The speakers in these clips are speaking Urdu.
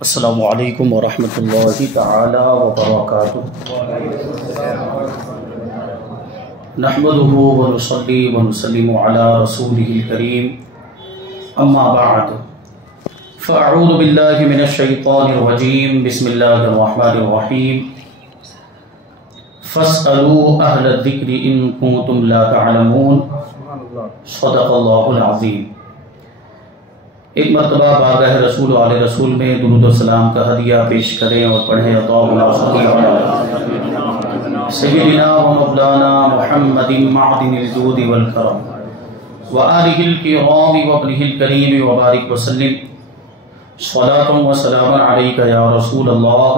السلام علیکم ورحمۃ اللہ تعالی وبرکاتہ۔ نحمده ونصلي ونسلم على رسوله الكريم اما بعد فاعوذ بالله من الشیطان الرجیم بسم اللہ الرحمن الرحیم فاسألوا اہل الذکر ان کنتم لا تعلمون صدق اللہ العظیم۔ ایک مرتبہ بارگاہ رسول و آل رسول میں درود و سلام کا ہدیہ پیش کریں اور پڑھیں اطاعنا سیدنا و مولانا محمد معدن الجود والکرم و آلہ الکرام و ابنہ الکریم وبارک وسلم صلاة و سلام علیک یا رسول اللہ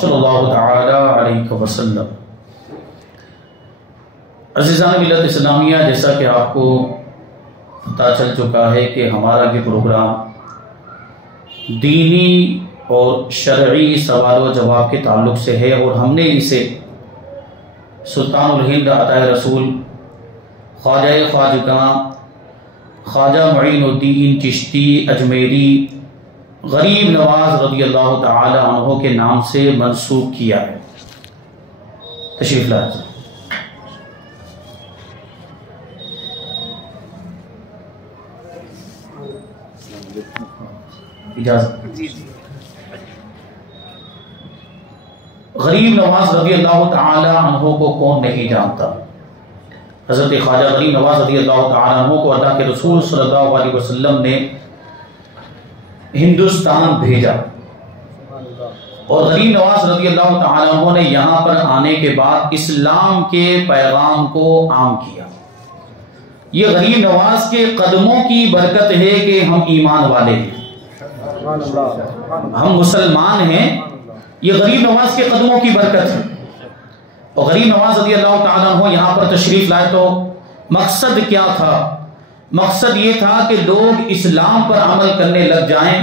صلی اللہ تعالی علیہ وسلم۔ عزیزان ملت اسلامیہ، جیسا کہ آپ کو پتہ چل چکا ہے کہ ہمارا یہ پروگرام دینی اور شرعی سوال و جواب کے تعلق سے ہے، اور ہم نے اسے سلطان الہند عطائے رسول خواجہ خواجگاں خواجہ معین الدین چشتی اجمیری غریب نواز رضی اللہ تعالی عنہ کے نام سے منسوب کیا ہے۔ تشریف لائیں۔ اجازت۔ غریب نواز رضی اللہ تعالی عنہ کو کون نہیں جانتا؟ حضرت خواجہ غریب نواز رضی اللہ تعالی عنہ کو اللہ کے رسول صلی اللہ علیہ وسلم نے ہندوستان بھیجا، اور غریب نواز رضی اللہ تعالی عنہ نے یہاں پر آنے کے بعد اسلام کے پیغام کو عام کیا۔ یہ غریب نواز کے قدموں کی برکت ہے کہ ہم ایمان والے ہیں، ہم مسلمان ہیں، یہ غریب نواز کے قدموں کی برکت ہے۔ اور غریب نواز رضی اللہ تعالیٰ عنہ یہاں پر تشریف لائے تو مقصد کیا تھا؟ مقصد یہ تھا کہ لوگ اسلام پر عمل کرنے لگ جائیں،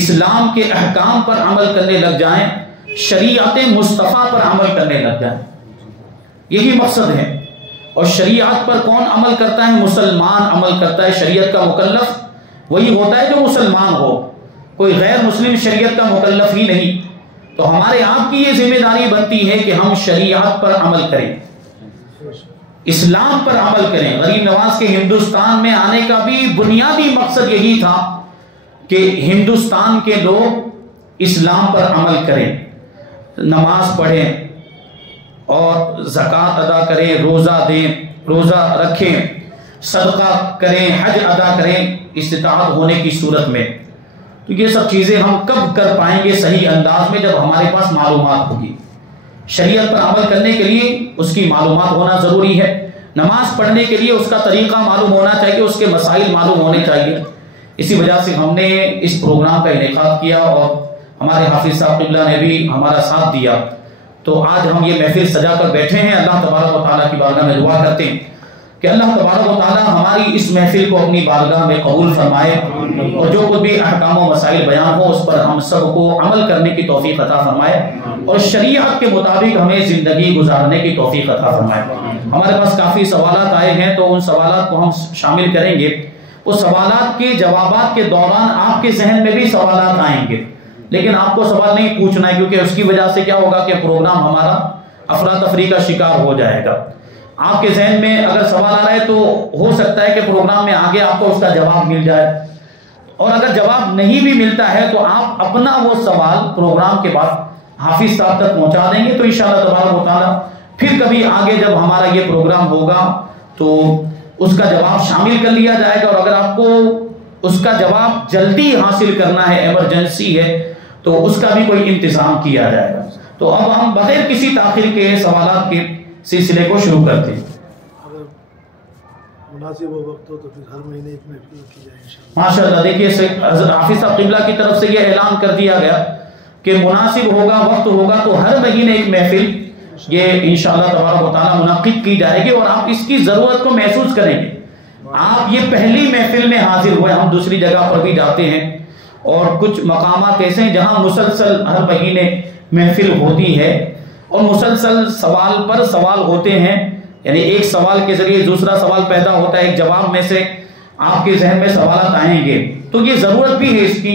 اسلام کے احکام پر عمل کرنے لگ جائیں، شریعت مصطفیٰ پر عمل کرنے لگ جائیں، یہی مقصد ہے۔ اور شریعت پر کون عمل کرتا ہے؟ مسلمان عمل کرتا ہے۔ شریعت کا مکلف وہی ہوتا ہے جو مسلمان ہو، کوئی غیر مسلم شریعت کا مکلف ہی نہیں۔ تو ہمارے آپ کی یہ ذمہ داری بنتی ہے کہ ہم شریعت پر عمل کریں، اسلام پر عمل کریں۔ غریب نواز کے ہندوستان میں آنے کا بھی بنیادی مقصد یہی تھا کہ ہندوستان کے لوگ اسلام پر عمل کریں، نماز پڑھیں اور زکوٰۃ ادا کریں، روزہ دیں، روزہ رکھیں، صدقہ کریں، حج ادا کریں استطاعت ہونے کی صورت میں۔ تو یہ سب چیزیں ہم کب کر پائیں گے صحیح انداز میں؟ جب ہمارے پاس معلومات ہوگی۔ شریعت پر عمل کرنے کے لیے اس کی معلومات ہونا ضروری ہے، نماز پڑھنے کے لیے اس کا طریقہ معلوم ہونا چاہیے، اس کے مسائل معلوم ہونے چاہیے۔ اسی وجہ سے ہم نے اس پروگرام کا انعقاد کیا، اور ہمارے حافظ صاحب قبلہ نے بھی ہمارا ساتھ دیا۔ تو آج ہم یہ محفل سجا کر بیٹھے ہیں، اللہ تبارک و تعالیٰ کی بارگاہ میں دعا کرتے ہیں کہ اللہ تبارک و تعالیٰ ہماری اس محفل کو اپنی بارگاہ میں قبول فرمائے، اور جو کچھ بھی احکام و مسائل بیان ہو اس پر ہم سب کو عمل کرنے کی توفیق عطا فرمائے، اور شریعت کے مطابق ہمیں زندگی گزارنے کی توفیق عطا فرمائے۔ ہمارے پاس کافی سوالات آئے ہیں، تو ان سوالات کو ہم شامل کریں گے۔ اس سوالات کے جوابات کے دوران آپ کے ذہن میں بھی سوالات آئیں گے، لیکن آپ کو سوال نہیں پوچھنا ہے، کیونکہ اس کی وجہ سے کیا ہوگا کہ پروگرام ہمارا افراتفری کا شکار ہو جائے گا۔ آپ کے ذہن میں اگر سوال آ رہا ہے تو ہو سکتا ہے کہ پروگرام میں آگے آپ کو اس کا جواب مل جائے، اور اگر جواب نہیں بھی ملتا ہے تو آپ اپنا وہ سوال پروگرام کے بعد حافظ صاحب تک پہنچا دیں گے، تو انشاءاللہ تبارک و تعالیٰ پھر کبھی آگے جب ہمارا یہ پروگرام ہوگا تو اس کا جواب شامل کر لیا جائے گا۔ اور اگر آپ کو اس کا جواب جلدی حاصل کرنا ہے، ایمرجنسی ہے، تو اس کا بھی کوئی انتظام کیا جائے گا۔ تو اب ہم بغیر کسی تاخیر کے سوالات کے سلسلے کو شروع کرتے ہیں۔ اگر مناسب وقت ہو تو پھر ہر مہینے ایک محفل کی جائے انشاءاللہ۔ ماشاءاللہ، دیکھیے حضرت حافظ صاحب قبلہ کی طرف سے یہ اعلان کر دیا گیا کہ مناسب ہوگا، وقت ہوگا تو ہر مہینے ایک محفل یہ انشاءاللہ تبارک و تعالیٰ منعقد کی جائے گی، اور آپ اس کی ضرورت کو محسوس کریں گے۔ آپ یہ پہلی محفل میں حاضر ہوئے، ہم دوسری جگہ پر بھی جاتے ہیں، اور کچھ مقامات ایسے ہیں جہاں مسلسل ہر مہینے محفل ہوتی ہے، اور مسلسل سوال پر سوال ہوتے ہیں، یعنی ایک سوال کے ذریعے دوسرا سوال پیدا ہوتا ہے، ایک جواب میں سے آپ کے ذہن میں سوالات آئیں گے، تو یہ ضرورت بھی ہے اس کی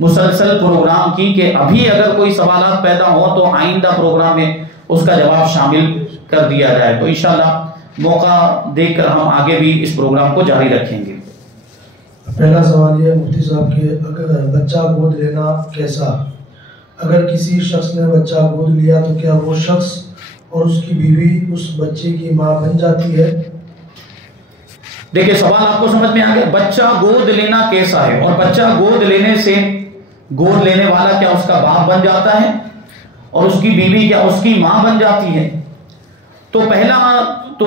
مسلسل پروگرام کی کہ ابھی اگر کوئی سوالات پیدا ہو تو آئندہ پروگرام میں اس کا جواب شامل کر دیا جائے. تو انشاءاللہ موقع دیکھ کر ہم آگے بھی اس پروگرام کو جاری رکھیں گے. پہلا سوال یہ مفتی صاحب کہ اگر بچہ گود لینا کیسا؟ اگر کسی شخص نے بچہ گود لیا تو کیا وہ شخص اور اس کی بیوی اس بچے کی ماں بن جاتی ہے؟ دیکھیں سوال آپ کو سمجھ میں آ گیا. بچہ گود لینا کیسا ہے اور بچہ گود لینے سے گود لینے والا کیا اس کا باپ بن جاتا ہے اور اس کی بیوی کیا اس کی ماں بن جاتی ہے؟ تو پہلا تو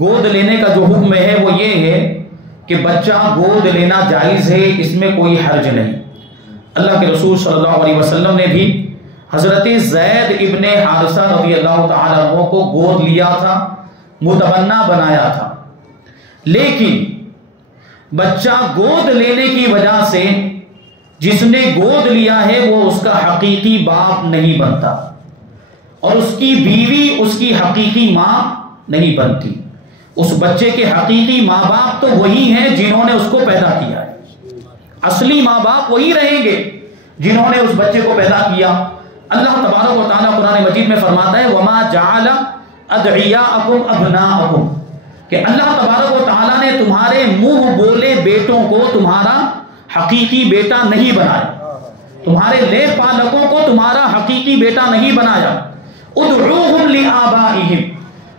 گود لینے کا جو حکم ہے وہ یہ ہے کہ بچہ گود لینا جائز ہے، اس میں کوئی حرج نہیں. اللہ کے رسول صلی اللہ علیہ وسلم نے بھی حضرت زید ابن حارثہ رضی اللہ تعالیٰ عنہ کو گود لیا تھا، متبنہ بنایا تھا. لیکن بچہ گود لینے کی وجہ سے جس نے گود لیا ہے وہ اس کا حقیقی باپ نہیں بنتا اور اس کی بیوی اس کی حقیقی ماں نہیں بنتی. اس بچے کے حقیقی ماں باپ تو وہی ہیں جنہوں نے اس کو پیدا کیا ہے. اصلی ماں باپ وہی رہیں گے جنہوں نے اس بچے کو پیدا کیا. اللہ تبارک و تعالیٰ قرآن مجید میں فرماتا ہے وَمَا جَعَلَ أَدْعِيَاءَكُمْ أَبْنَاءَكُمْ کہ اللہ تبارک و تعالیٰ نے تمہارے منہ بولے بیٹوں کو تمہارا حقیقی بیٹا نہیں بنایا، تمہارے لیف پالکوں کو تمہارا حقیقی بیٹا نہیں بنایا. ادعوہم لآبائہم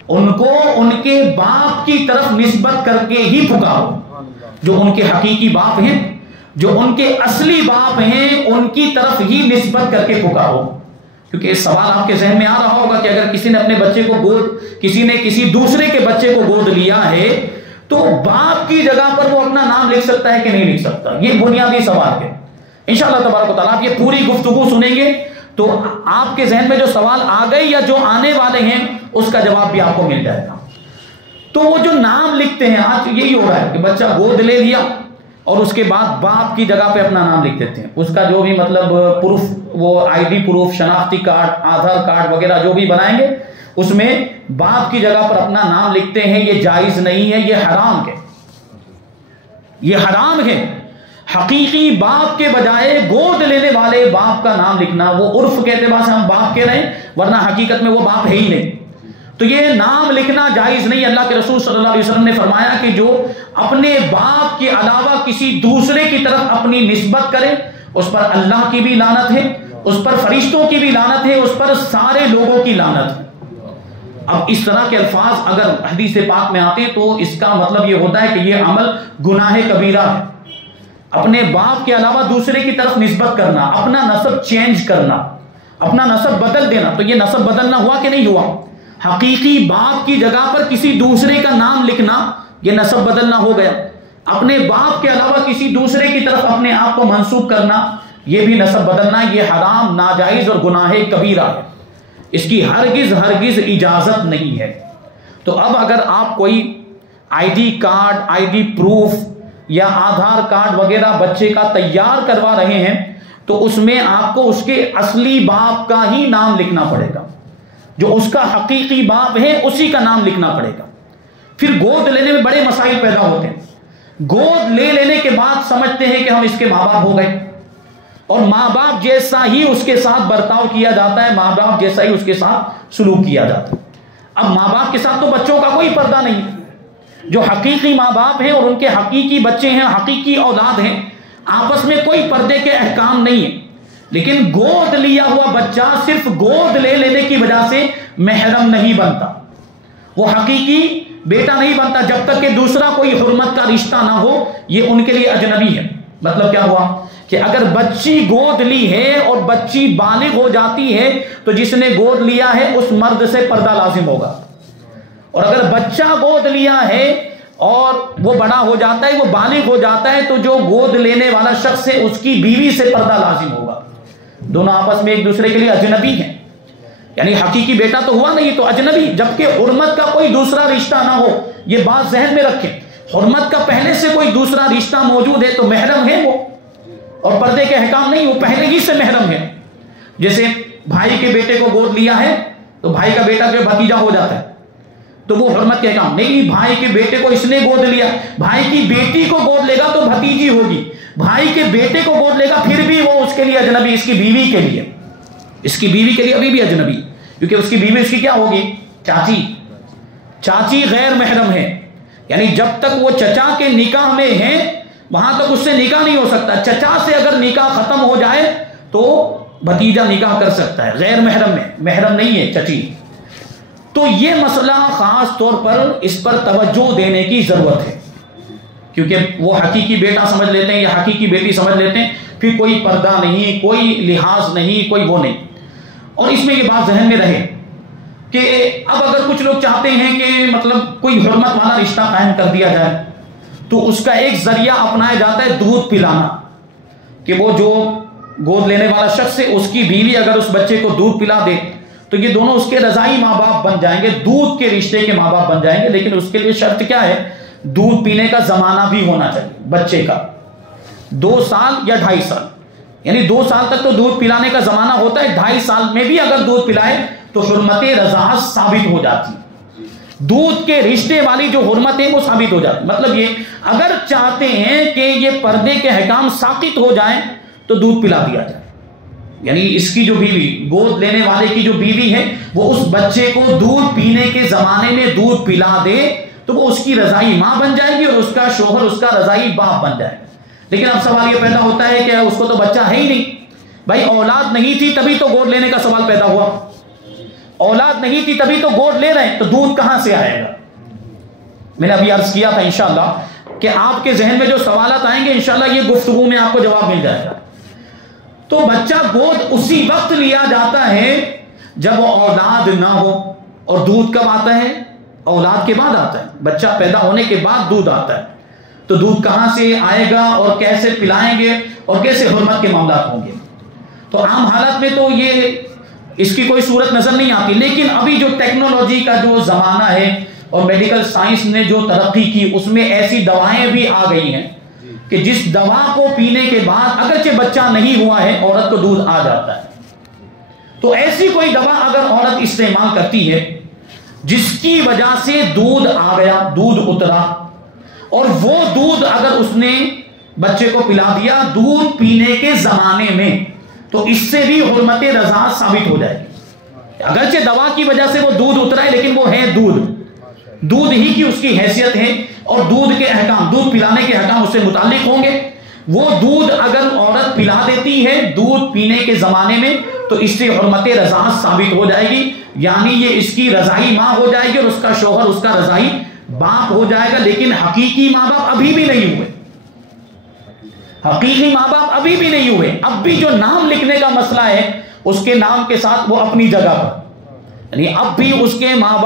ان کو ان کے باپ کی طرف نسبت کر کے ہی پکارو، جو ان کے حقیقی باپ ہیں، جو ان کے اصلی باپ ہیں ان کی طرف ہی نسبت کر کے پکارو. کیونکہ اس سوال آپ کے ذہن میں آ رہا ہوگا کہ اگر کسی نے اپنے بچے کو کسی نے کسی دوسرے کے بچے کو گود لیا ہے تو باپ کی جگہ پر وہ اپنا نام لکھ سکتا ہے کہ نہیں لکھ سکتا؟ یہ بنیادی سوال ہے. انشاءاللہ تبارک و تعالیٰ آپ یہ پوری گفتگو سنیں گے تو آپ کے ذہن میں جو سوال آ گئے یا جو آنے والے ہیں اس کا جواب بھی آپ کو مل جائے گا. تو وہ جو نام لکھتے ہیں آج یہی ہو رہا ہے کہ بچہ گود لے لیا اور اس کے بعد باپ کی جگہ پہ اپنا نام لکھ دیتے ہیں. اس کا جو بھی مطلب پروف، وہ آئی ڈی پروف، شناختی کارڈ، آدھار کارڈ وغیرہ جو بھی بنائیں گے اس میں باپ کی جگہ پر اپنا نام لکھتے ہیں. یہ جائز نہیں ہے، یہ حرام ہے، یہ حرام ہے. حقیقی باپ کے بجائے گود لینے والے باپ کا نام لکھنا، وہ عرف کے اعتبار سے ہم باپ کہہ رہے ہیں ورنہ حقیقت میں وہ باپ ہے ہی نہیں. تو یہ نام لکھنا جائز نہیں. اللہ کے رسول صلی اللہ علیہ وسلم نے فرمایا کہ جو اپنے باپ کے علاوہ کسی دوسرے کی طرف اپنی نسبت کرے اس پر اللہ کی بھی لعنت ہے، اس پر فرشتوں کی بھی لعنت ہے، اس پر سارے لوگوں کی لعنت ہے. اب اس طرح کے الفاظ اگر حدیث پاک میں آتے تو اس کا مطلب یہ ہوتا ہے کہ یہ عمل گناہ کبیرہ ہے. اپنے باپ کے علاوہ دوسرے کی طرف نسبت کرنا، اپنا نسب چینج کرنا، اپنا نسب بدل دینا، تو یہ نسب بدلنا ہوا کہ نہیں ہوا؟ حقیقی باپ کی جگہ پر کسی دوسرے کا نام لکھنا یہ نسب بدلنا ہو گیا. اپنے باپ کے علاوہ کسی دوسرے کی طرف اپنے آپ کو منسوب کرنا یہ بھی نسب بدلنا، یہ حرام، ناجائز اور گناہ کبیرہ ہے. اس کی ہرگز اجازت نہیں ہے. تو اب اگر آپ کوئی I D card, I D proof یا آدھار کارڈ وغیرہ بچے کا تیار کروا رہے ہیں تو اس میں آپ کو اس کے اصلی باپ کا ہی نام لکھنا پڑے گا. جو اس کا حقیقی باپ ہے اسی کا نام لکھنا پڑے گا. پھر گود لینے میں بڑے مسائل پیدا ہوتے ہیں. گود لے لینے کے بعد سمجھتے ہیں کہ ہم اس کے ماں باپ ہو گئے اور ماں باپ جیسا ہی اس کے ساتھ برتاؤ کیا جاتا ہے، ماں باپ جیسا ہی اس کے ساتھ سلوک کیا جاتا ہے. اب ماں باپ کے ساتھ تو بچوں کا کوئی پردہ نہیں ہے. جو حقیقی ماں باپ ہیں اور ان کے حقیقی بچے ہیں، حقیقی اولاد ہیں، آپس میں کوئی پردے کے احکام نہیں ہے. لیکن گود لیا ہوا بچہ صرف گود لے لینے کی وجہ سے محرم نہیں بنتا، وہ حقیقی بیٹا نہیں بنتا جب تک کہ دوسرا کوئی حرمت کا رشتہ نہ ہو. یہ ان کے لیے اجنبی ہے. مطلب کیا ہوا کہ اگر بچی گود لی ہے اور بچی بالغ ہو جاتی ہے تو جس نے گود لیا ہے اس مرد سے پردہ لازم ہوگا. اور اگر بچہ گود لیا ہے اور وہ بڑا ہو جاتا ہے، وہ بالغ ہو جاتا ہے، تو جو گود لینے والا شخص ہے اس کی بیوی سے پردہ لازم ہوگا. دونوں آپس میں ایک دوسرے کے لیے اجنبی ہیں. یعنی حقیقی بیٹا تو ہوا نہیں، تو اجنبی، جبکہ حرمت کا کوئی دوسرا رشتہ نہ ہو. یہ بات ذہن میں رکھیں. حرمت کا پہلے سے کوئی دوسرا رشتہ موجود ہے تو محرم ہے وہ، اور پردے کے احکام نہیں، وہ پہلے ہی سے محرم ہے. جیسے بھائی کے بیٹے کو گود لیا ہے تو بھائی کا بیٹا جو بھتیجا ہو جاتا ہے تو وہ حرمت کے احکام نہیں. بھائی کے بیٹے کو اس نے گود لیا، بھائی کی بیٹی کو گود لے گا تو بھتیجی ہوگی. بھائی کے بیٹے کو گود لے گا پھر بھی وہ اس کے لیے اجنبی، اس کی بیوی کے لیے ابھی بھی اجنبی، کیونکہ اس کی بیوی اس کی کیا ہوگی؟ چاچی غیر محرم ہے، یعنی جب تک وہ چچا کے نکاح میں ہے وہاں تک اس سے نکاح نہیں ہو سکتا. چچا سے اگر نکاح ختم ہو جائے تو بھتیجا نکاح کر سکتا ہے، غیر محرم میں، محرم نہیں ہے چچی. تو یہ مسئلہ خاص طور پر اس پر توجہ دینے کی ضرورت ہے، کیونکہ وہ حقیقی بیٹا سمجھ لیتے ہیں یا حقیقی بیٹی سمجھ لیتے ہیں، پھر کوئی پردہ نہیں، کوئی لحاظ نہیں، کوئی وہ نہیں. اور اس میں یہ بات ذہن میں رہے کہ اب اگر کچھ لوگ چاہتے ہیں کہ مطلب کوئی حرمت والا رشتہ قائم کر دیا جائے تو اس کا ایک ذریعہ اپنایا جاتا ہے دودھ پلانا، کہ وہ جو گود لینے والا شخص ہے اس کی بیوی اگر اس بچے کو دودھ پلا دے تو یہ دونوں اس کے رضائی ماں باپ بن جائیں گے، دودھ کے رشتے کے ماں باپ بن جائیں گے. لیکن اس کے لیے شرط کیا ہے؟ دودھ پینے کا زمانہ بھی ہونا چاہیے بچے کا، 2 سال یا 2.5 سال، یعنی 2 سال تک تو دودھ پلانے کا زمانہ ہوتا ہے، 2.5 سال میں بھی اگر دودھ پلائے تو حرمت رضاعت ثابت ہو جاتی، دودھ کے رشتے والی جو حرمت ہے وہ ثابت ہو جاتی. مطلب یہ اگر چاہتے ہیں کہ یہ پردے کے احکام ساقط ہو جائیں تو دودھ پلا دیا جائے، یعنی اس کی جو بیوی، گود لینے والے کی جو بیوی ہے، وہ اس بچے کو دودھ پینے کے زمانے میں دودھ پلا دے تو وہ اس کی رضائی ماں بن جائے گی اور اس کا شوہر اس کا رضائی باپ بن جائے گا. لیکن اب سوال یہ پیدا ہوتا ہے کہ اس کو تو بچہ ہے ہی نہیں، بھائی اولاد نہیں تھی تبھی تو گود لینے کا سوال پیدا ہوا، اولاد نہیں تھی تبھی تو گود لے رہے ہیں، تو دودھ کہاں سے آئے گا؟ میں نے ابھی عرض کیا تھا انشاءاللہ کہ آپ کے ذہن میں جو سوالات آئیں گے انشاءاللہ یہ گفتگو میں آپ کو جواب مل جائے گا. تو بچہ گود اسی وقت لیا جاتا ہے جب وہ اولاد نہ ہو، اور دودھ کب آتا ہے؟ اولاد کے بعد آتا ہے، بچہ پیدا ہونے کے بعد دودھ آتا ہے. تو دودھ کہاں سے آئے گا اور کیسے پلائیں گے اور کیسے حرمت کے معاملات ہوں گے؟ تو عام حالت میں تو یہ اس کی کوئی صورت نظر نہیں آتی. لیکن ابھی جو ٹیکنالوجی کا جو زمانہ ہے اور میڈیکل سائنس نے جو ترقی کی، اس میں ایسی دوائیں بھی آ گئی ہیں کہ جس دوا کو پینے کے بعد اگرچہ بچہ نہیں ہوا ہے عورت کو دودھ آ جاتا ہے. تو ایسی کوئی دوا اگر عورت استعمال کرتی ہے جس کی وجہ سے دودھ آ گیا، دودھ اترا، اور وہ دودھ اگر اس نے بچے کو پلا دیا دودھ پینے کے زمانے میں، تو اس سے بھی حرمت رضاعت ثابت ہو جائے گی. اگرچہ دوا کی وجہ سے وہ دودھ اترا ہے لیکن وہ ہے دودھ ہی کی اس کی حیثیت ہے، اور دودھ کے احکام، دودھ پلانے کے احکام اس سے متعلق ہوں گے. وہ دودھ اگر عورت پلا دیتی ہے دودھ پینے کے زمانے میں تو اس سے حرمت رضاعت ثابت ہو جائے گی، یعنی یہ اس کی رضائی ماں ہو جائے گی اور اس کا شوہر اس کا رضائی باپ ہو جائے گا. لیکن حقیقی ماں باپ ابھی بھی نہیں ہوئے، حقیقی ماں باپ ابھی بھی نہیں ہوئے. اب بھی جو نام لکھنے کا مسئلہ ہے اس کے نام کے ساتھ وہ اپنی جگہ پر، یعنی اب بھی اس کے ماں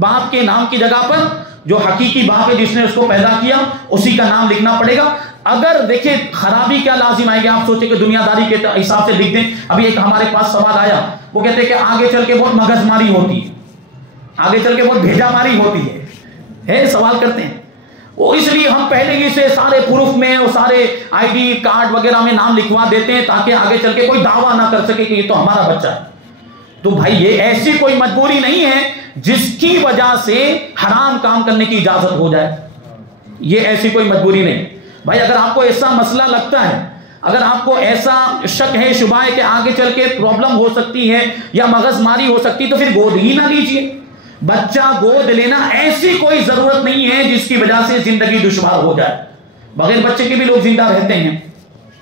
باپ کے نام کی جگہ پر جو حقیقی باپ ہے جس نے اس کو پیدا کیا اسی کا نام لکھنا پڑے گا. اگر دیکھیں خرابی کیا لازم آئے گی، آپ سوچیں کہ دنیا داری کے حساب سے لکھ دیں. ابھی ایک ہمارے پاس سوال آیا، وہ کہتے ہیں کہ آگے چل کے بہت مغز ماری ہوتی ہے، آگے چل کے بہت بھیجا ماری ہوتی ہے سوال کرتے ہیں. وہ اس لیے ہم پہلے ہی سے سارے پروف میں اور سارے آئی ڈی کارڈ وغیرہ میں نام لکھوا دیتے ہیں تاکہ آگے چل کے کوئی دعویٰ نہ کر سکے کہ یہ تو ہمارا بچہ ہے. تو بھائی یہ ایسی کوئی مجبوری نہیں ہے جس کی وجہ سے حرام کام کرنے کی اجازت ہو جائے، یہ ایسی کوئی مجبوری نہیں. بھائی اگر آپ کو ایسا مسئلہ لگتا ہے، اگر آپ کو ایسا شک ہے، شبہ ہے کہ آگے چل کے پرابلم ہو سکتی ہے یا مغز ماری ہو سکتی، تو پھر گود ہی نہ لیجیے. بچہ گود لینا ایسی کوئی ضرورت نہیں ہے جس کی وجہ سے زندگی دشوار ہو جائے. بغیر بچے کے بھی لوگ زندہ رہتے ہیں،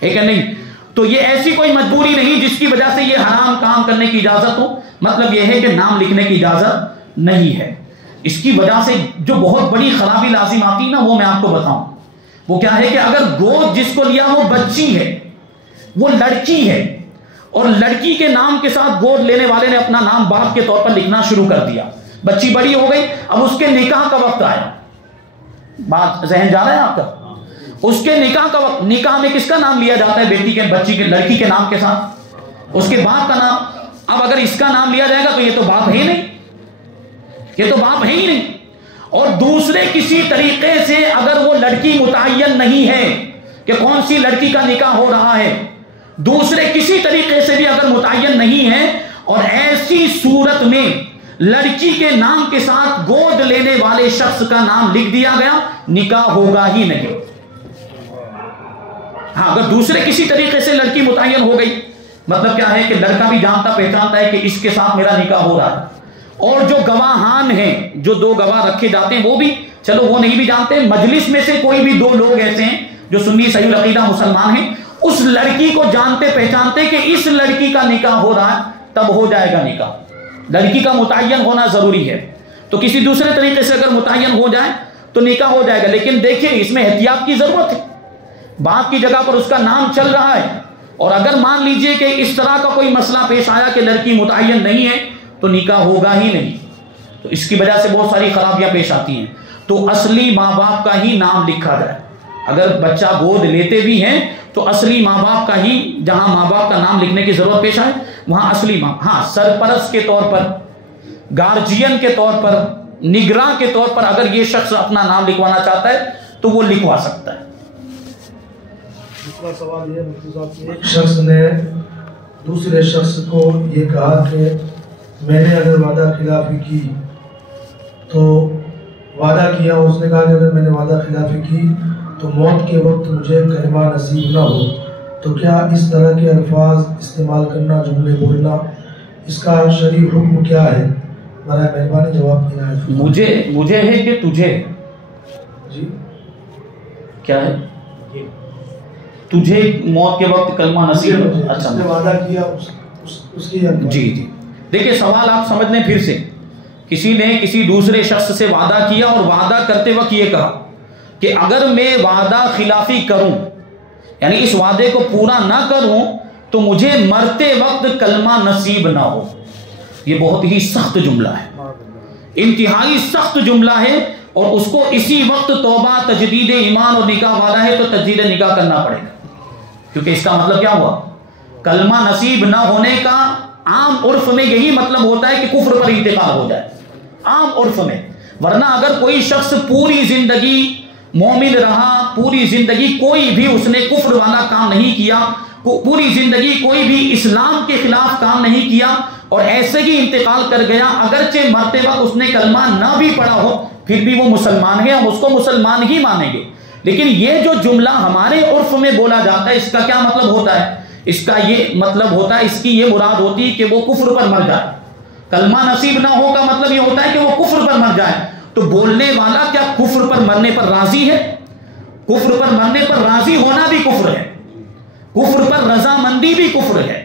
ہے کہ نہیں؟ تو یہ ایسی کوئی مجبوری نہیں جس کی وجہ سے یہ حرام کام کرنے کی اجازت ہو. مطلب یہ ہے کہ نام لکھنے کی اجازت نہیں ہے. اس کی وجہ سے جو بہت بڑی خرابی لازم آتی نا وہ میں آپ کو بتاؤں. وہ کیا ہے کہ اگر گود جس کو لیا وہ بچی ہے، وہ لڑکی ہے، اور لڑکی کے نام کے ساتھ گود لینے والے نے اپنا نام باپ کے طور پر لکھنا شروع کر دیا. بچی بڑی ہو گئی، اب اس کے نکاح کا وقت آیا. بات ذہن جا رہا ہے آپ کا؟ اس کے نکاح کا وقت، نکاح میں کس کا نام لیا جاتا ہے؟ بیٹی کے، بچی کے، لڑکی کے نام کے ساتھ اس کے باپ کا نام. اب اگر اس کا نام لیا جائے گا تو یہ تو باپ ہے ہی نہیں، یہ تو باپ ہے ہی نہیں. اور دوسرے کسی طریقے سے اگر وہ لڑکی متعین نہیں ہے کہ کون سی لڑکی کا نکاح ہو رہا ہے، دوسرے کسی طریقے سے بھی اگر متعین نہیں ہے، اور ایسی صورت میں لڑکی کے نام کے ساتھ گود لینے والے شخص کا نام لکھ دیا گیا، نکاح ہوگا ہی نہیں. ہاں اگر دوسرے کسی طریقے سے لڑکی متعین ہو گئی، مطلب کیا ہے کہ لڑکا بھی جانتا پہچانتا ہے کہ اس کے ساتھ میرا نکاح ہو رہا ہے، اور جو گواہان ہیں، جو دو گواہ رکھے جاتے ہیں، وہ بھی چلو وہ نہیں بھی جانتے، مجلس میں سے کوئی بھی دو لوگ ایسے ہیں جو سنی صحیح العقیدہ مسلمان ہیں، اس لڑکی کو جانتے پہچانتے کہ اس لڑکی کا نکاح ہو رہا ہے، تب ہو جائے گا نکاح۔ لڑکی کا متعین ہونا ضروری ہے، تو کسی دوسرے طریقے سے اگر متعین ہو جائے تو نکاح ہو جائے گا، لیکن دیکھیں اس میں احتیاط کی ضرورت ہے۔ باپ کی جگہ پر اس کا نام چل رہا ہے، اور اگر مان لیجئے کہ اس طرح کا کوئی مسئلہ پیش آیا کہ لڑکی متعین نہیں ہے تو نکاح ہوگا ہی نہیں، تو اس کی وجہ سے بہت ساری خرابیاں پیش آتی ہیں۔ تو اصلی ماں باپ کا ہی نام لکھا جائے، اگر بچہ گود لیتے بھی ہیں تو اصلی ماں باپ کا ہی، جہاں ماں باپ کا نام لکھنے کی ضرورت پیش آئے وہاں اصلی ماں، ہاں سرپرست کے طور پر، گارجین کے طور پر، نگراں کے طور پر اگر یہ شخص اپنا نام لکھوانا چاہتا ہے تو وہ لکھوا سکتا ہے۔ دوسرا سوال یہ مفتی صاحب، ایک شخص نے دوسرے شخص کو یہ کہا کہ میں نے اگر وعدہ خلافی کی تو وعدہ کیا، اس نے کہا کہ اگر میں نے وعدہ خلافی کی تو موت کے وقت مجھے کلمہ نصیب نہ ہو، تو کیا اس طرح کے الفاظ استعمال کرنا، جملے بولنا، اس کا شرعی حکم کیا ہے؟ برائے مہربانی جواب دینا ہے۔ مجھے ہے کہ تجھے؟ جی کیا ہے؟ تجھے موت کے وقت کلمہ نصیب؟ اچھا، نے وعدہ کیا اس کی جی دیکھیں سوال آپ سمجھ لیں پھر سے۔ کسی نے کسی دوسرے شخص سے وعدہ کیا اور وعدہ کرتے وقت یہ کہا کہ اگر میں وعدہ خلافی کروں، یعنی اس وعدے کو پورا نہ کروں تو مجھے مرتے وقت کلمہ نصیب نہ ہو۔ یہ بہت ہی سخت جملہ ہے، انتہائی سخت جملہ ہے، اور اس کو اسی وقت توبہ، تجدید ایمان اور نکاح والا ہے تو تجدید نکاح کرنا پڑے گا، کیونکہ اس کا مطلب کیا ہوا؟ کلمہ نصیب نہ ہونے کا عام عرف میں یہی مطلب ہوتا ہے کہ کفر پر انتقال ہو جائے، عام عرف میں۔ ورنہ اگر کوئی شخص پوری زندگی مومن رہا، پوری زندگی کوئی بھی اس نے کفر والا کام نہیں کیا، پوری زندگی کوئی بھی اسلام کے خلاف کام نہیں کیا، اور ایسے ہی انتقال کر گیا، اگرچہ مرتے وقت اس نے کلمہ نہ بھی پڑھا ہو پھر بھی وہ مسلمان ہے، ہم اس کو مسلمان ہی مانیں گے۔ لیکن یہ جو جملہ ہمارے عرف میں بولا جاتا ہے، اس کا کیا مطلب ہوتا ہے؟ اس کا یہ مطلب ہوتا ہے، اس کی یہ مراد ہوتی ہے کہ وہ کفر پر مر جائے۔ کلمہ نصیب نہ ہو کا مطلب یہ ہوتا ہے کہ وہ کفر پر مر جائے۔ تو بولنے والا کیا کفر پر مرنے پر راضی ہے؟ کفر پر مرنے پر راضی ہونا بھی کفر ہے، کفر پر رضامندی بھی کفر ہے۔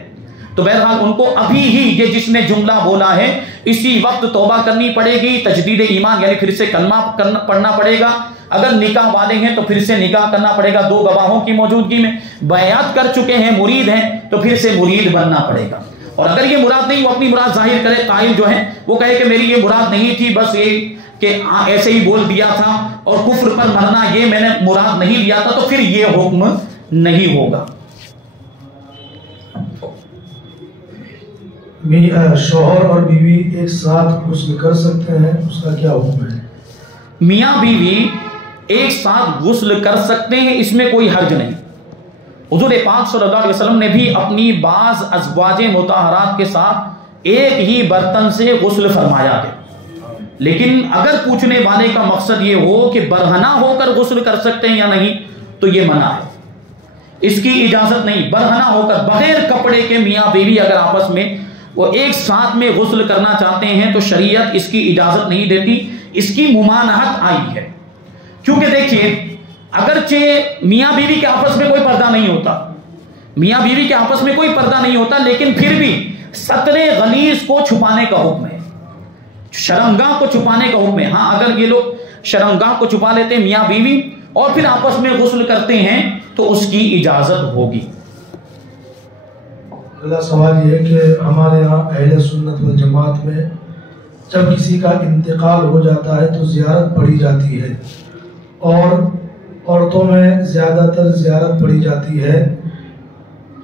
تو بہرحال ان کو ابھی ہی یہ جس نے جملہ بولا ہے اسی وقت توبہ کرنی پڑے گی، تجدید ایمان یعنی پھر سے کلمہ پڑھنا پڑے گا، اگر نکاح والے ہیں تو پھر سے نکاح کرنا پڑے گا دو گواہوں کی موجودگی میں، بیعت کر چکے ہیں، مرید ہیں تو پھر سے مرید بننا پڑے گا۔ اور اگر یہ مراد نہیں، وہ اپنی مراد ظاہر کرے، قائل جو ہے وہ کہے کہ میری یہ مراد نہیں تھی، بس یہ کہ ایسے ہی بول دیا تھا اور کفر پر مرنا یہ میں نے مراد نہیں لیا تھا، تو پھر یہ حکم نہیں ہوگا۔ شوہر اور بیوی ایک ساتھ غسل کر سکتے ہیں، اس کا کیا حکم ہے؟ میاں بیوی ایک ساتھ غسل کر سکتے ہیں، اس میں کوئی حرج نہیں۔ حضور پاک صلی اللہ علیہ وسلم نے بھی اپنی بعض ازواج مطہرات کے ساتھ ایک ہی برتن سے غسل فرمایا ہے، لیکن اگر پوچھنے والے کا مقصد یہ ہو کہ برہنہ ہو کر غسل کر سکتے ہیں یا نہیں تو یہ منع ہے، اس کی اجازت نہیں۔ برہنہ ہو کر بغیر کپڑے کے میاں بیوی اگر آپس میں وہ ایک ساتھ میں غسل کرنا چاہتے ہیں تو شریعت اس کی اجازت نہیں دیتی، اس کی ممانعت آئی ہے۔ کیونکہ دیکھیے اگرچہ میاں بیوی کے آپس میں کوئی پردہ نہیں ہوتا، میاں بیوی کے آپس میں کوئی پردہ نہیں ہوتا، لیکن پھر بھی ستر غلیظ کو چھپانے کا حکم ہے، شرمگاہ کو چھپانے کا حکم ہے۔ ہاں اگر یہ لوگ شرمگاہ کو چھپا لیتے ہیں میاں بیوی اور پھر آپس میں غسل کرتے ہیں تو اس کی اجازت ہوگی۔ اگلا سوال یہ ہے کہ ہمارے یہاں اہل سنت والجماعت میں جب کسی کا انتقال ہو جاتا ہے تو زیارت پڑھی جاتی ہے، اور عورتوں میں زیادہ تر زیارت پڑھی جاتی ہے،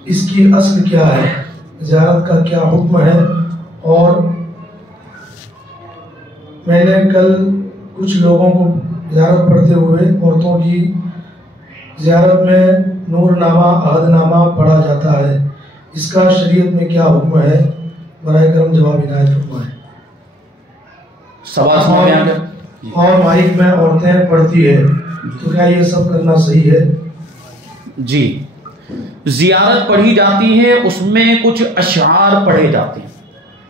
اس کی اصل کیا ہے؟ زیارت کا کیا حکم ہے؟ اور میں نے کل کچھ لوگوں کو زیارت پڑھتے ہوئے عورتوں کی زیارت میں نور نامہ عہد نامہ پڑھا جاتا ہے، اس کا شریعت میں کیا حکم ہے؟ برائے کرم جواب عنایت فرمائیں۔ اور مائک میں عورتیں پڑھتی ہے تو کیا یہ سب کرنا صحیح ہے؟ جی زیارت پڑھی جاتی ہے اس میں کچھ اشعار پڑھے جاتے ہیں،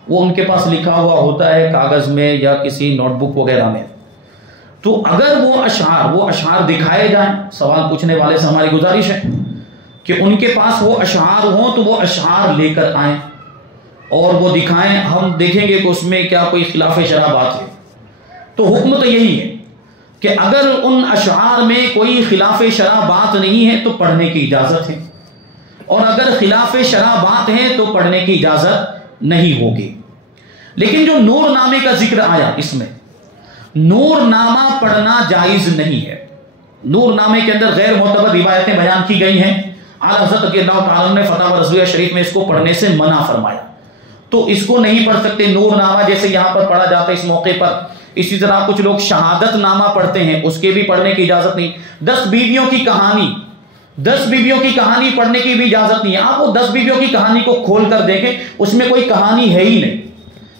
وہ ان کے پاس لکھا ہوا ہوتا ہے کاغذ میں یا کسی نوٹ بک وغیرہ میں، تو اگر وہ اشعار دکھائے جائیں، سوال پوچھنے والے سے ہماری گزارش ہے کہ ان کے پاس وہ اشعار ہوں تو وہ اشعار لے کر آئیں اور وہ دکھائیں، ہم دیکھیں گے کہ اس میں کیا کوئی خلاف شرع بات ہے۔ تو حکم تو یہی ہے کہ اگر ان اشعار میں کوئی خلاف شرع بات نہیں ہے تو پڑھنے کی اجازت ہے، اور اگر خلاف شرع بات ہے تو پڑھنے کی اجازت نہیں ہوگی۔ لیکن جو نور نامے کا ذکر آیا، اس میں نور نامہ پڑھنا جائز نہیں ہے۔ نور نامے کے اندر غیر معتبر روایتیں بیان کی گئی ہیں، اعلیٰ حضرت رضی اللہ تعالیٰ نے فتاوی رضویہ شریف میں اس کو پڑھنے سے منع فرمایا، تو اس کو نہیں پڑھ سکتے۔ نور نامہ جیسے یہاں پر پڑھا جاتا ہے اس موقع پر، اسی طرح کچھ لوگ شہادت نامہ پڑھتے ہیں، اس کے بھی پڑھنے کی اجازت نہیں۔ 10 بیویوں کی کہانی پڑھنے کی بھی اجازت نہیں ہے۔ آپ وہ 10 بیویوں کی کہانی کو کھول کر دیکھیں، اس میں کوئی کہانی ہے ہی نہیں،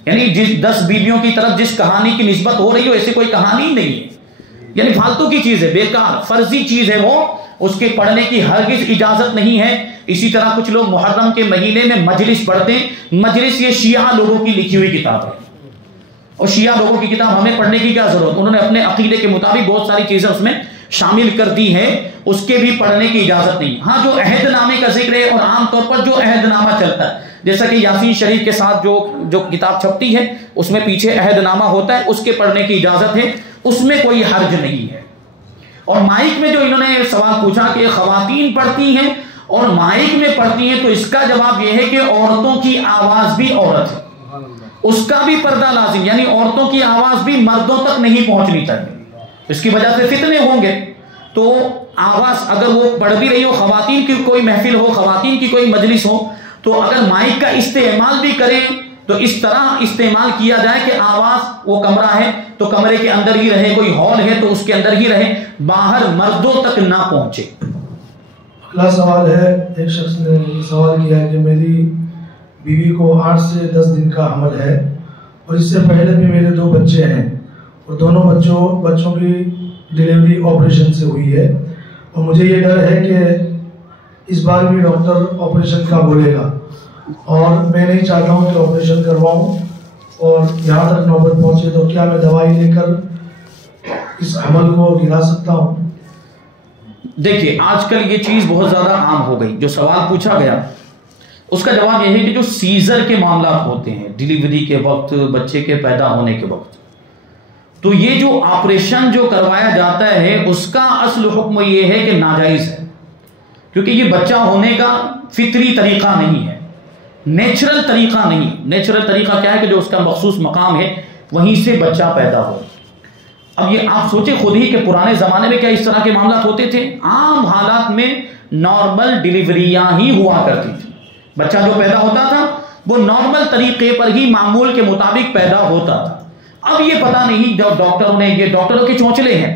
یعنی جس 10 بیویوں کی طرف جس کہانی کی نسبت ہو رہی ہو ایسی کوئی کہانی ہی نہیں ہے، یعنی فالتو کی چیز ہے، بیکار فرضی چیز ہے، وہ اس کے پڑھنے کی ہرگز اجازت نہیں ہے۔ اسی طرح کچھ لوگ محرم کے مہینے میں مجلس پڑھتے ہیں۔ مجلس یہ شیعہ لوگوں کی لکھی ہوئی کتاب ہے، اور شیعہ لوگوں کی کتاب ہمیں پڑھنے کی کیا ضرورت، انہوں نے اپنے عقیدے کے مطابق بہت ساری چیزیں اس میں شامل کر دی ہیں، اس کے بھی پڑھنے کی اجازت نہیں۔ ہاں جو عہد نامے کا ذکر ہے، اور عام طور پر جو عہد نامہ چلتا ہے، جیسا کہ یاسین شریف کے ساتھ جو کتاب چھپتی ہے اس میں پیچھے عہد نامہ ہوتا ہے، اس کے پڑھنے کی اجازت ہے، اس میں کوئی حرج نہیں ہے۔ اور مائک میں جو انہوں نے سوال پوچھا کہ خواتین پڑھتی ہیں اور مائک میں پڑھتی ہیں، تو اس کا جواب یہ ہے کہ عورتوں کی آواز بھی عورت ہے، اس کا بھی پردہ لازم، یعنی عورتوں کی آواز بھی مردوں تک نہیں پہنچنی چاہیے، اس کی وجہ سے فتنے ہوں گے۔ تو آواز اگر وہ پڑھ بھی رہی ہو، خواتین کی کوئی محفل ہو، خواتین کی کوئی مجلس ہو، تو اگر مائک کا استعمال بھی کریں تو اس طرح استعمال کیا جائے کہ آواز، وہ کمرہ ہے تو کمرے کے اندر ہی رہے، کوئی ہال ہے تو اس کے اندر ہی رہے، باہر مردوں تک نہ پہنچے۔ اگلا سوال ہے، ایک شخص نے یہ سوال کیا ہے کہ میری بیوی کو 8 سے 10 دن کا حمل ہے، اور اس سے پہلے بھی میرے 2 بچے ہیں، اور دونوں بچوں کی ڈیلیوری آپریشن سے ہوئی ہے، اور مجھے یہ ڈر ہے کہ اس بار بھی ڈاکٹر آپریشن کا بولے گا، اور میں نہیں چاہتا ہوں کہ آپریشن کرواؤں، اور یہاں تک نوبت پہنچے تو کیا میں دوائی لے کر اس حمل کو گرا سکتا ہوں؟ دیکھیے آج کل یہ چیز بہت زیادہ عام ہو گئی، جو سوال پوچھا گیا اس کا جواب یہ ہے کہ جو سیزر کے معاملات ہوتے ہیں ڈیلیوری کے وقت، بچے کے پیدا ہونے کے وقت، تو یہ جو آپریشن جو کروایا جاتا ہے اس کا اصل حکم یہ ہے کہ ناجائز ہے، کیونکہ یہ بچہ ہونے کا فطری طریقہ نہیں ہے، نیچرل طریقہ نہیں۔ نیچرل طریقہ کیا ہے کہ جو اس کا مخصوص مقام ہے وہیں سے بچہ پیدا ہو۔ اب یہ آپ سوچیں خود ہی کہ پرانے زمانے میں کیا اس طرح کے معاملات ہوتے تھے؟ عام حالات میں نارمل ڈیلیوریاں ہی ہوا کرتی تھی، بچہ جو پیدا ہوتا تھا وہ نارمل طریقے پر ہی معمول کے مطابق پیدا ہوتا تھا۔ اب یہ پتہ نہیں، جو ڈاکٹروں نے، یہ ڈاکٹروں کے چونچلے ہیں،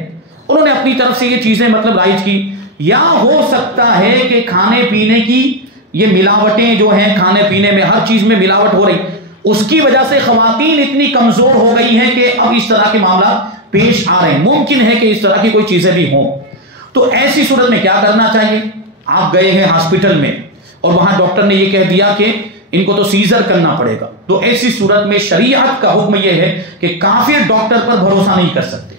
انہوں نے اپنی طرف سے یہ چیزیں رائج کی، یا ہو سکتا ہے کہ کھانے پینے کی یہ ملاوٹیں جو ہیں، کھانے پینے میں ہر چیز میں ملاوٹ ہو رہی، اس کی وجہ سے خواتین اتنی کمزور ہو گئی ہیں کہ اب اس طرح کے معاملات پیش آ رہے ہیں۔ ممکن ہے کہ اس طرح کی کوئی چیزیں بھی ہوں، تو ایسی صورت میں کیا کرنا چاہیے؟ آپ گئے ہیں ہاسپٹل میں اور وہاں ڈاکٹر نے یہ کہہ دیا کہ ان کو تو سیزر کرنا پڑے گا، تو ایسی صورت میں شریعت کا حکم یہ ہے کہ کافر ڈاکٹر پر بھروسہ نہیں کر سکتے۔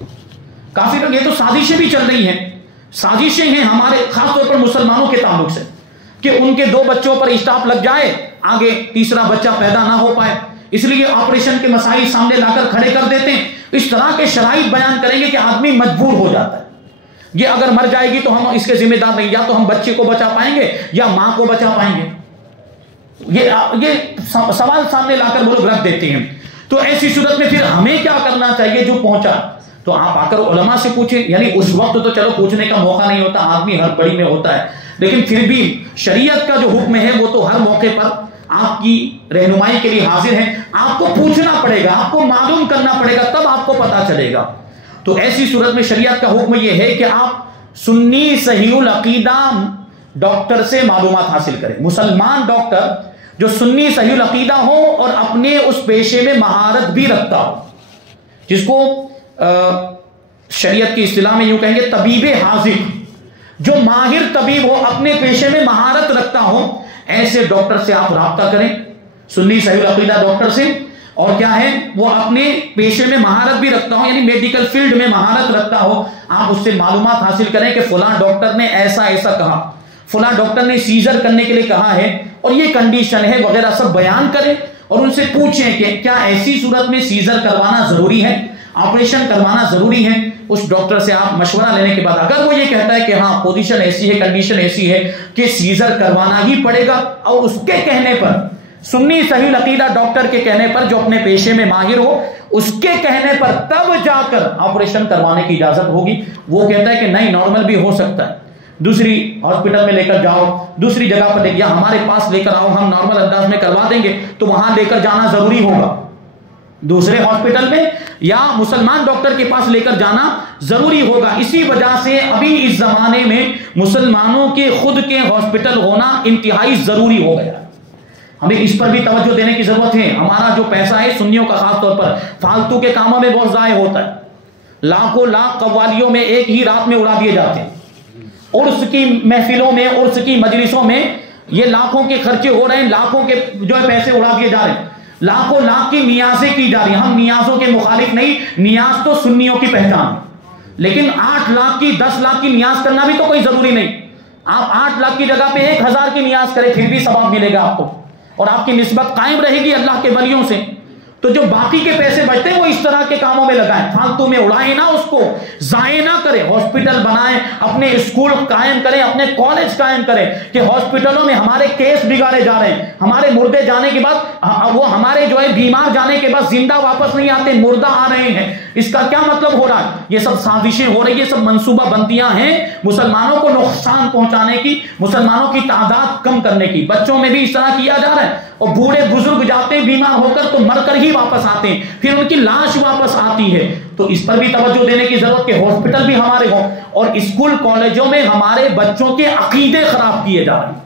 کافر، یہ تو سازشیں بھی چل رہی ہیں، سازشیں ہیں ہمارے خاص طور پر مسلمانوں کے تعلق سے، کہ ان کے 2 بچوں پر اسٹاپ لگ جائے، آگے تیسرا بچہ پیدا نہ ہو پائے، اس لیے آپریشن کے مسائل سامنے لا کر کھڑے کر دیتے ہیں۔ اس طرح کے شرائط بیان کریں گے کہ آدمی مجبور ہو جاتا ہے، یہ اگر مر جائے گی تو ہم اس کے ذمہ دار نہیں، یا تو ہم بچے کو بچا پائیں گے یا ماں کو بچا پائیں گے، یہ سوال سامنے لا کر وہ لوگ رکھ دیتے ہیں۔ تو ایسی صورت میں پھر ہمیں کیا کرنا چاہیے؟ جو پہنچا تو آپ آ کر علماء سے پوچھیں، یعنی اس وقت تو چلو پوچھنے کا موقع نہیں ہوتا، آدمی ہر بڑی میں ہوتا ہے، لیکن پھر بھی شریعت کا جو حکم ہے وہ تو ہر موقع پر آپ کی رہنمائی کے لیے حاضر ہے، آپ کو پوچھنا پڑے گا، آپ کو معلوم کرنا پڑے گا، تب آپ کو پتا چلے گا۔ تو ایسی صورت میں شریعت کا حکم یہ ہے کہ آپ سنی صحیح العقیدہ ڈاکٹر سے معلومات حاصل کریں، مسلمان ڈاکٹر جو سنی صحیح العقیدہ ہو اور اپنے اس پیشے میں مہارت بھی رکھتا ہو، جس کو شریعت کی اصطلاح میں یوں کہیں گے طبیب حاذق۔ جو ماہر طبیب ہو, اپنے پیشے میں مہارت رکھتا ہو, ایسے ڈاکٹر سے آپ رابطہ کریں, سنی صحیح العقیدہ ڈاکٹر سے, اور کیا ہے وہ اپنے پیشے میں مہارت بھی رکھتا ہو, یعنی میڈیکل فیلڈ میں مہارت رکھتا ہو. آپ اس سے معلومات حاصل کریں کہ فلاں ڈاکٹر نے ایسا ایسا کہا, فلاں ڈاکٹر نے سیزر کرنے کے لیے کہا ہے اور یہ کنڈیشن ہے وغیرہ, سب بیان کریں اور ان سے پوچھیں کہ کیا ایسی صورت میں سیزر کروانا ضروری ہے, آپریشن کروانا ضروری ہے. اس ڈاکٹر سے آپ مشورہ لینے کے بعد اگر وہ یہ کہتا ہے کہ ہاں پوزیشن ایسی ہے, کنڈیشن ایسی ہے کہ سیزر کروانا ہی پڑے گا, اور اس کے کہنے پر, سنی صحیح العقیدہ ڈاکٹر کے کہنے پر, جو اپنے پیشے میں ماہر ہو, اس کے کہنے پر تب جا کر آپریشن کروانے کی اجازت ہوگی. وہ کہتا ہے کہ نہیں نارمل بھی ہو سکتا ہے, دوسری ہاسپٹل میں لے کر جاؤ, دوسری جگہ پر یا ہمارے پاس لے کر آؤ, ہم نارمل انداز میں کروا دیں گے, تو وہاں لے کر جانا ضروری ہوگا, دوسرے ہاسپٹل میں یا مسلمان ڈاکٹر کے پاس لے کر جانا ضروری ہوگا. اسی وجہ سے ابھی اس زمانے میں مسلمانوں کے خود کے ہاسپٹل ہونا انتہائی ضروری ہو گیا. ہمیں اس پر بھی توجہ دینے کی ضرورت ہے. ہمارا جو پیسہ ہے سنیوں کا خاص طور پر فالتو کے کاموں میں بہت ضائع ہوتا ہے. لاکھوں لاکھ قوالیوں میں ایک ہی رات میں اڑا دیے جاتے ہیں, عرس کی محفلوں میں, عرس کی مجلسوں میں یہ لاکھوں کے خرچے ہو رہے ہیں, لاکھوں کے جو ہے پیسے اڑا دیے جا رہے ہیں, لاکھوں لاکھ کی نیازیں کی جا رہی ہیں. ہم نیازوں کے مخالف نہیں, نیاز تو سنیوں کی پہچان ہے, لیکن 8 لاکھ کی 10 لاکھ کی نیاز کرنا بھی تو کوئی ضروری نہیں. آپ 8 لاکھ کی جگہ پہ 1000 کی نیاز کریں پھر بھی ثواب ملے گا آپ کو, اور آپ کی نسبت قائم رہے گی اللہ کے ولیوں سے. تو جو باقی کے پیسے بچتے ہیں وہ اس طرح کے کاموں میں لگائیں, فالتو میں اڑائیں نہ, اس کو ضائع نہ کریں. ہاسپٹل بنائیں, اپنے اسکول قائم کریں, اپنے کالج قائم کریں کہ ہاسپٹلوں میں ہمارے کیس بگاڑے جا رہے ہیں, ہمارے مردے جانے کے بعد وہ ہمارے جو ہے بیمار جانے کے بعد زندہ واپس نہیں آتے, مردہ آ رہے ہیں. اس کا کیا مطلب ہو رہا ہے؟ یہ سب سازشیں ہو رہی ہیں, یہ سب منصوبہ بندیاں ہیں مسلمانوں کو نقصان پہنچانے کی, مسلمانوں کی تعداد کم کرنے کی. بچوں میں بھی اس طرح کیا جا رہا ہے, اور بوڑھے بزرگ جاتے ہیں بیمار ہو کر تو مر کر ہی واپس آتے ہیں, پھر ان کی لاش واپس آتی ہے. تو اس پر بھی توجہ دینے کی ضرورت کہ ہاسپٹل بھی ہمارے ہوں, اور اسکول کالجوں میں ہمارے بچوں کے عقیدے خراب کیے جا رہے ہیں,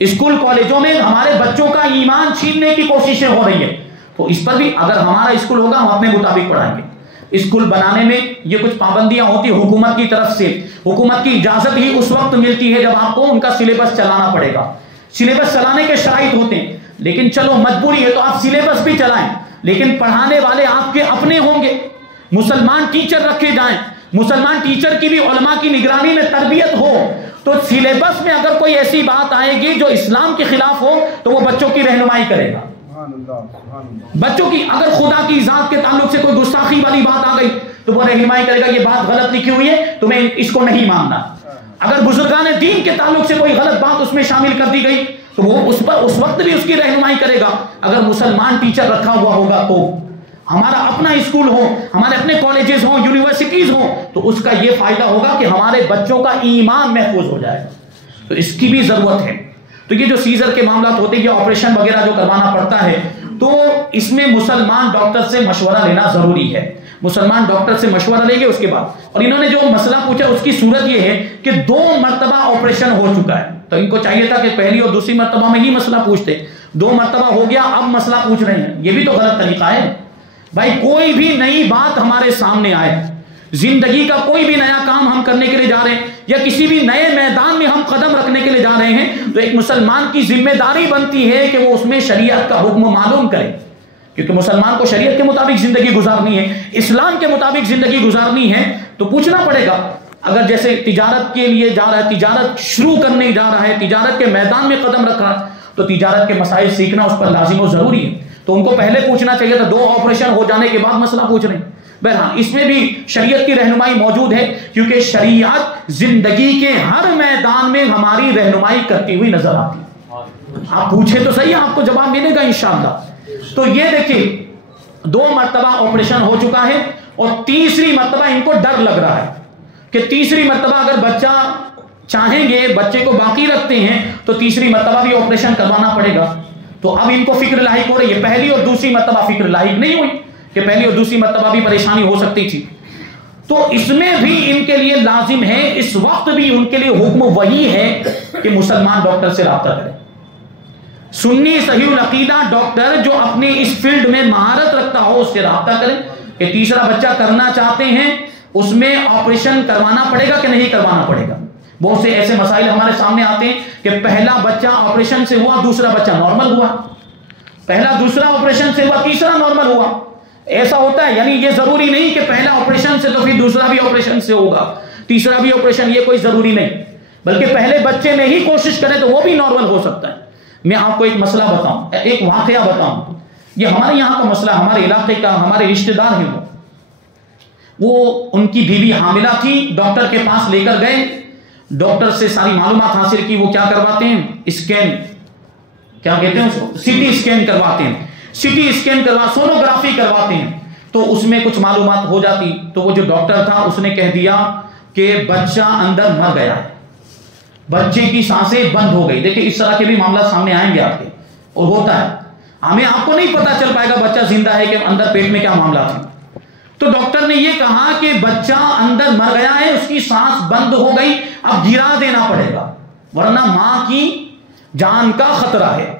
اسکول کالجوں میں ہمارے بچوں کا ایمان چھیننے کی کوششیں ہو رہی ہیں. تو اس پر بھی اگر ہمارا اسکول ہوگا ہم اپنے مطابق پڑھائیں گے. اسکول بنانے میں یہ کچھ پابندیاں ہوتی حکومت کی طرف سے, حکومت کی اجازت ہی اس وقت ملتی ہے جب آپ کو ان کا سلیبس چلانا پڑے گا. سلیبس چلانے کے شرائط ہوتے ہیں, لیکن چلو مجبوری ہے تو آپ سلیبس بھی چلائیں, لیکن پڑھانے والے آپ کے اپنے ہوں گے. مسلمان ٹیچر رکھے جائیں, مسلمان ٹیچر کی بھی علماء کی نگرانی میں تربیت ہو. تو سلیبس میں اگر کوئی ایسی بات آئے گی جو اسلام کے خلاف ہو تو وہ بچوں کی رہنمائی کرے گا. بچوں کی اگر خدا کی ذات کے تعلق سے کوئی گستاخی والی بات آ گئی تو وہ رہنمائی کرے گا, یہ بات غلط لکھی ہوئی ہے تمہیں اس کو نہیں ماننا. اگر بزرگان دین کے تعلق سے کوئی غلط بات اس میں شامل کر دی گئی تو وہ اس وقت بھی اس کی رہنمائی کرے گا. اگر مسلمان ٹیچر رکھا ہوا ہوگا تو ہمارا اپنا اسکول ہو, ہمارے اپنے کالجز ہوں, یونیورسٹیز ہوں, تو اس کا یہ فائدہ ہوگا کہ ہمارے بچوں کا ایمان محفوظ ہو جائے گا. تو اس کی بھی ضرورت ہے. تو یہ جو سیزر کے معاملات ہوتے ہیں, یہ آپریشن وغیرہ جو کروانا پڑتا ہے, تو اس میں مسلمان ڈاکٹر سے مشورہ لینا ضروری ہے. مسلمان ڈاکٹر سے مشورہ لیں گے اس کے بعد. اور انہوں نے جو مسئلہ پوچھا اس کی صورت یہ ہے کہ 2 مرتبہ آپریشن ہو چکا ہے, تو ان کو چاہیے تھا کہ پہلی اور دوسری مرتبہ میں ہی مسئلہ پوچھتے. 2 مرتبہ ہو گیا, اب مسئلہ پوچھ رہے ہیں, یہ بھی تو غلط طریقہ ہے. بھائی کوئی بھی نئی بات ہمارے سامنے آئے, زندگی کا کوئی بھی نیا کام ہم کرنے کے لیے جا رہے ہیں, یا کسی بھی نئے میدان میں ہم قدم رکھنے کے لیے جا رہے ہیں, تو ایک مسلمان کی ذمہ داری بنتی ہے کہ وہ اس میں شریعت کا حکم معلوم کرے, کیونکہ مسلمان کو شریعت کے مطابق زندگی گزارنی ہے, اسلام کے مطابق زندگی گزارنی ہے. تو پوچھنا پڑے گا. اگر جیسے تجارت کے لیے جا رہا ہے, تجارت شروع کرنے جا رہا ہے, تجارت کے میدان میں قدم رکھ رہا ہے, تو تجارت کے مسائل سیکھنا اس پر لازم و ضروری ہے. تو ان کو پہلے پوچھنا چاہیے تھا, 2 آپریشن ہو جانے کے بعد مسئلہ پوچھ رہے ہیں. بہرحال اس میں بھی شریعت کی رہنمائی موجود ہے, کیونکہ شریعت زندگی کے ہر میدان میں ہماری رہنمائی کرتی ہوئی نظر آتی ہے. آپ پوچھیں تو صحیح, آپ کو جواب ملے گا انشاءاللہ. تو یہ دیکھیں 2 مرتبہ آپریشن ہو چکا ہے, اور تیسری مرتبہ ان کو ڈر لگ رہا ہے کہ تیسری مرتبہ اگر بچہ چاہیں گے, بچے کو باقی رکھتے ہیں, تو تیسری مرتبہ بھی آپریشن کروانا پڑے گا. تو اب ان کو فکر لاحق ہو رہی ہے. پہلی اور دوسری مرتبہ فکر لاحق نہیں ہوئی کہ پہلی اور دوسری مرتبہ بھی پریشانی ہو سکتی تھی. تو اس میں بھی ان کے لیے لازم ہے, اس وقت بھی ان کے لیے حکم وہی ہے کہ مسلمان ڈاکٹر سے رابطہ کریں. سنی صحیح العقیدہ ڈاکٹر جو اپنے اس فیلڈ میں مہارت رکھتا ہو اس سے رابطہ کریں کہ تیسرا بچہ کرنا چاہتے ہیں, اس میں آپریشن کروانا پڑے گا کہ نہیں کروانا پڑے گا. بہت سے ایسے مسائل ہمارے سامنے آتے ہیں کہ پہلا بچہ آپریشن سے ہوا، دوسرا بچہ نارمل ہوا، پہلا دوسرا آپریشن سے ہوا، تیسرا نارمل ہوا. ایسا ہوتا ہے. یعنی یہ ضروری نہیں کہ پہلا آپریشن سے تو پھر دوسرا بھی آپریشن سے ہوگا، تیسرا بھی آپریشن، یہ کوئی ضروری نہیں. بلکہ پہلے بچے میں ہی کوشش کریں تو وہ بھی نارمل ہو سکتا ہے. میں آپ کو ایک مسئلہ بتاؤں، ایک واقعہ بتاؤں. یہ ہمارے یہاں کا مسئلہ، ہمارے علاقے کا، ہمارے رشتہ دار ہیں. وہ ان کی بیوی حاملہ تھی، ڈاکٹر کے پاس لے کر گئے، ڈاکٹر سے ساری معلومات حاصل کی. وہ کیا کرواتے ہیں؟ اسکین، کیا کہتے ہیں اس کو؟ سی ٹی اسکین کرواتے ہیں. سی ٹی اسکین سونوگرافی کرواتے ہیں. تو اس میں کچھ معلومات ہو جاتی. تو وہ جو ڈاکٹر تھا اس نے کہہ دیا کہ بچہ اندر مر گیا ہے، بچے کی سانسیں بند ہو گئی. دیکھیں اس طرح کے بھی معاملات سامنے آئیں گے آپ کے، اور ہوتا ہے. ہمیں آپ کو نہیں پتا چل پائے گا بچہ زندہ ہے کہ اندر پیٹ میں کیا معاملات ہیں. تو ڈاکٹر نے یہ کہا کہ بچہ اندر مر گیا ہے، اس کی سانس بند ہو گئی، اب گرا دینا پڑے گا ورنہ ماں کی جان کا خطرہ ہے.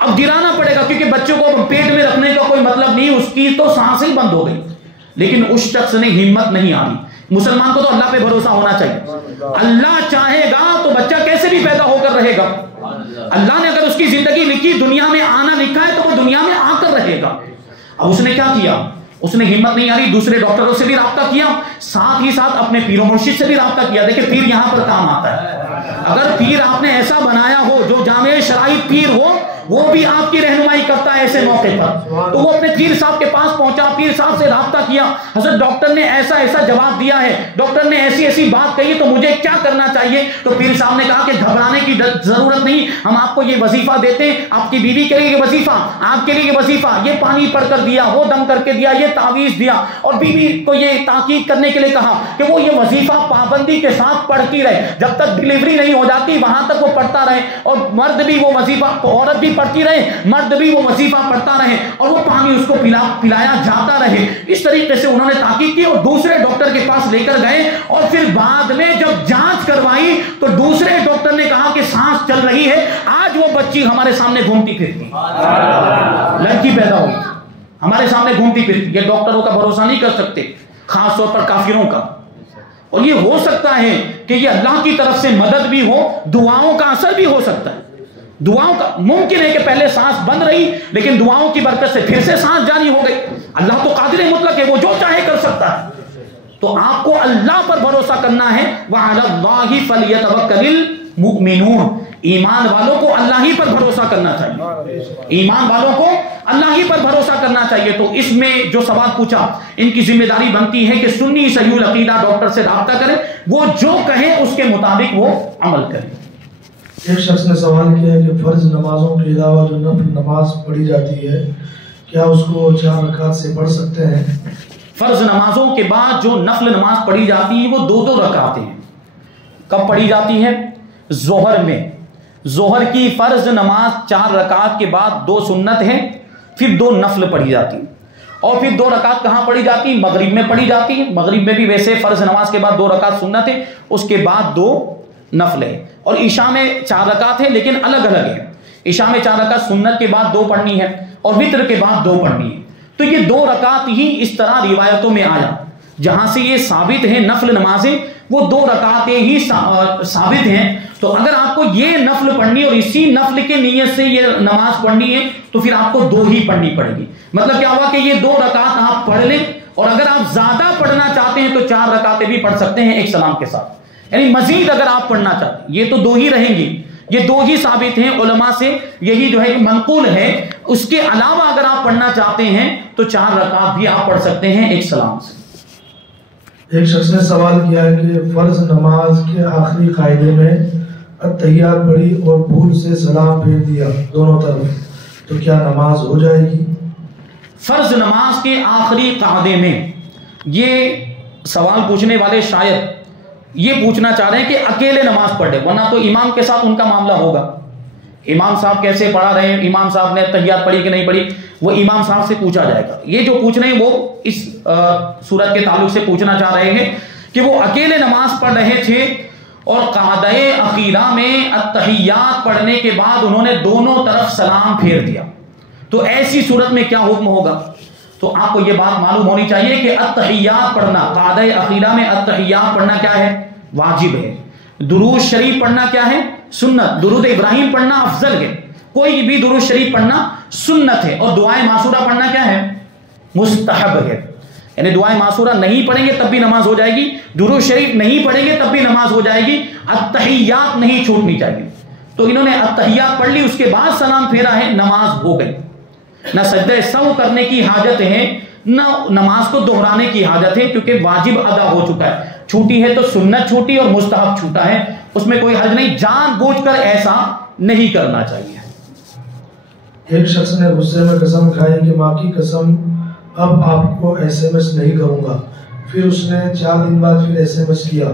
اب گرانا پڑے گا کیونکہ بچوں کو پیٹ میں رکھنے کا کوئی مطلب نہیں، اس کی تو سانس ہی بند ہو گئی. لیکن اس شخص نے ہمت نہیں آئی. مسلمان کو تو اللہ پہ بھروسہ ہونا چاہیے. اللہ چاہے گا تو بچہ کیسے بھی پیدا ہو کر رہے گا. اللہ نے اگر اس کی زندگی لکھی، دنیا میں آنا لکھا ہے، تو وہ دنیا میں آ کر رہے گا. اب اس نے کیا کیا؟ اس نے ہمت نہیں آ رہی، دوسرے ڈاکٹروں سے بھی رابطہ کیا، ساتھ ہی ساتھ اپنے پیر و مرشد سے بھی رابطہ کیا. دیکھیں پیر یہاں پر کام آتا ہے. اگر پیر آپ نے ایسا بنایا ہو جو جامع شرائط پیر ہو، وہ بھی آپ کی رہنمائی کرتا ہے ایسے موقع پر. تو وہ اپنے پیر صاحب کے پاس پہنچا، پیر صاحب سے رابطہ کیا. حضرت ڈاکٹر نے ایسا ایسا جواب دیا ہے، ڈاکٹر نے ایسی ایسی بات کہی، تو مجھے کیا کرنا چاہیے؟ تو پیر صاحب نے کہا کہ گھبرانے کی ضرورت نہیں، ہم آپ کو یہ وظیفہ دیتے ہیں، آپ کی بیوی کے لیے یہ وظیفہ، آپ کے لیے یہ وظیفہ، یہ پانی پڑھ کر دیا، وہ دم کر کے دیا، یہ تعویذ دیا. اور بیوی کو یہ تاکید کرنے کے لیے کہا کہ وہ یہ وظیفہ پابندی کے ساتھ پڑھتی رہے، جب تک ڈلیوری نہیں ہو جاتی وہاں تک وہ پڑھتا رہے. اور مرد بھی وہ وظیفہ، عورت بھی پڑھتی رہے، مرد بھی وہ وظیفہ پڑھتا رہے، اور وہ پانی اس کو پلایا جاتا رہے. اس طریقے سے انہوں نے تاکید کی اور دوسرے ڈاکٹر کے پاس لے کر گئے. اور پھر بعد میں جب جانچ کروائی تو دوسرے ڈاکٹر نے کہا کہ سانس چل رہی ہے. آج وہ بچی ہمارے سامنے گھومتی پھرتی، لڑکی پیدا ہوئی ہمارے سامنے گھومتی پھرتی. یہ ڈاکٹروں کا بھروسہ نہیں کر سکتے، خاص طور پر کافروں کا. اور یہ ہو سکتا ہے کہ یہ اللہ کی طرف سے مدد بھی ہو، دعاؤں کا اثر بھی ہو سکتا ہے. دعاؤں کا ممکن ہے کہ پہلے سانس بند رہی، لیکن دعاؤں کی برکت سے پھر سے سانس جاری ہو گئی. اللہ تو قادر مطلق ہے، وہ جو چاہے کر سکتا ہے. تو آپ کو اللہ پر بھروسہ کرنا ہے. وَعَلَى اللَّهِ فَلْيَتَوَكَّلِ الْمُؤْمِنُونَ. ایمان والوں کو اللہ ہی پر بھروسہ کرنا چاہیے، ایمان والوں کو اللہ ہی پر بھروسہ کرنا چاہیے. تو اس میں جو سوال پوچھا، ان کی ذمہ داری بنتی ہے کہ سنی صحیح العقیدہ ڈاکٹر سے رابطہ کریں، وہ جو کہیں اس کے مطابق وہ عمل کریں. ایک شخص نے سوال کیا کہ فرض نمازوں کے علاوہ جو نفل نماز پڑھی جاتی ہے، کیا اس کو 4 رکعت سے پڑھ سکتے ہیں؟ فرض نمازوں کے بعد جو نفل نماز پڑھی جاتی ہے وہ 2 رکعتیں ہیں. کب پڑھی جاتی ہے؟ ظہر میں. ظہر کی فرض نماز 4 رکعت کے بعد 2 سنت ہیں، پھر 2 نفل پڑھی جاتی ہیں. اور پھر 2 رکعت کہاں پڑھی جاتی؟ مغرب میں پڑھی جاتی ہے. مغرب میں بھی ویسے فرض نماز کے بعد 2 رکعت سنت ہے، اس کے بعد 2 نفل ہے. اور عشاء میں 4 رکعت ہے لیکن الگ الگ ہے. عشاء میں 4 رکعت سنت کے بعد 2 پڑھنی ہے اور وتر کے بعد 2 پڑھنی ہے. تو یہ 2 رکعت ہی اس طرح روایتوں میں آیا. جہاں سے یہ ثابت ہے نفل نمازیں وہ 2 رکعتیں ہی ثابت ہیں. تو اگر آپ کو یہ نفل پڑھنی اور اسی نفل کے نیت سے یہ نماز پڑھنی ہے تو پھر آپ کو 2 ہی پڑھنی پڑے گی. مطلب کیا ہوا کہ یہ 2 رکعت آپ پڑھ لیں، اور اگر آپ زیادہ پڑھنا چاہتے ہیں تو 4 رکعتیں بھی پڑھ سکتے ہیں ایک سلام کے ساتھ. یعنی مزید اگر آپ پڑھنا چاہتے ہیں، یہ تو 2 ہی رہیں گی، یہ 2 ہی ثابت ہیں علماء سے، یہی جو ہے منقول ہے. اس کے علاوہ اگر آپ پڑھنا چاہتے ہیں تو 4 رکعت بھی آپ پڑھ سکتے ہیں ایک سلام سے. ایک شخص نے سوال کیا ہے کہ فرض نماز کے آخری قاعدے میں التحیات پڑھی اور بھول سے سلام پھیر دیا دونوں طرف، تو کیا نماز ہو جائے گی؟ فرض نماز کے آخری قاعدے میں یہ سوال پوچھنے والے شاید یہ پوچھنا چاہ رہے ہیں کہ اکیلے نماز پڑھے، ورنہ تو امام کے ساتھ ان کا معاملہ ہوگا. امام صاحب کیسے پڑھا رہے ہیں، امام صاحب نے تحیات پڑھی کہ نہیں پڑھی، وہ امام صاحب سے پوچھا جائے گا. یہ جو پوچھ رہے ہیں وہ اس صورت کے تعلق سے پوچھنا چاہ رہے ہیں کہ وہ اکیلے نماز پڑھ رہے تھے اور قعدہ اخیرہ میں التحیات پڑھنے کے بعد انہوں نے دونوں طرف سلام پھیر دیا، تو ایسی صورت میں کیا حکم ہوگا؟ تو آپ کو یہ بات معلوم ہونی چاہیے کہ التحیات پڑھنا، قعدہ اخیرہ میں التحیات پڑھنا کیا ہے؟ واجب ہے. درود شریف پڑھنا کیا ہے؟ سنت. درود ابراہیم پڑھنا افضل ہے. کوئی بھی درود شریف پڑھنا سنت ہے. اور دعائے معصورہ پڑھنا کیا ہے؟ مستحب ہے. یعنی دعائے معصورہ نہیں پڑھیں گے تب بھی نماز ہو جائے گی, درود شریف نہیں پڑھیں گے تب بھی نماز ہو جائے گی, التحیات نہیں چھوٹنی چاہیے. تو انہوں نے التحیات پڑھ لی, اس کے بعد سلام پھیرا ہے, نماز ہو گئی. نہ سجدہ سہو کرنے کی حاجت ہے, نہ نماز کو دہرانے کی حاجت ہے, کیونکہ واجب ادا ہو چکا ہے. چھوٹی ہے تو سنت چھوٹی اور مستحب چھوٹا ہے, اس میں کوئی حرج نہیں. جان بوجھ کر ایسا نہیں کرنا چاہیے. ایک شخص نے غصے میں قسم کھائی کہ ماں کی قسم اب آپ کو SMS نہیں کروں گا, پھر اس نے 4 دن بعد پھر SMS کیا,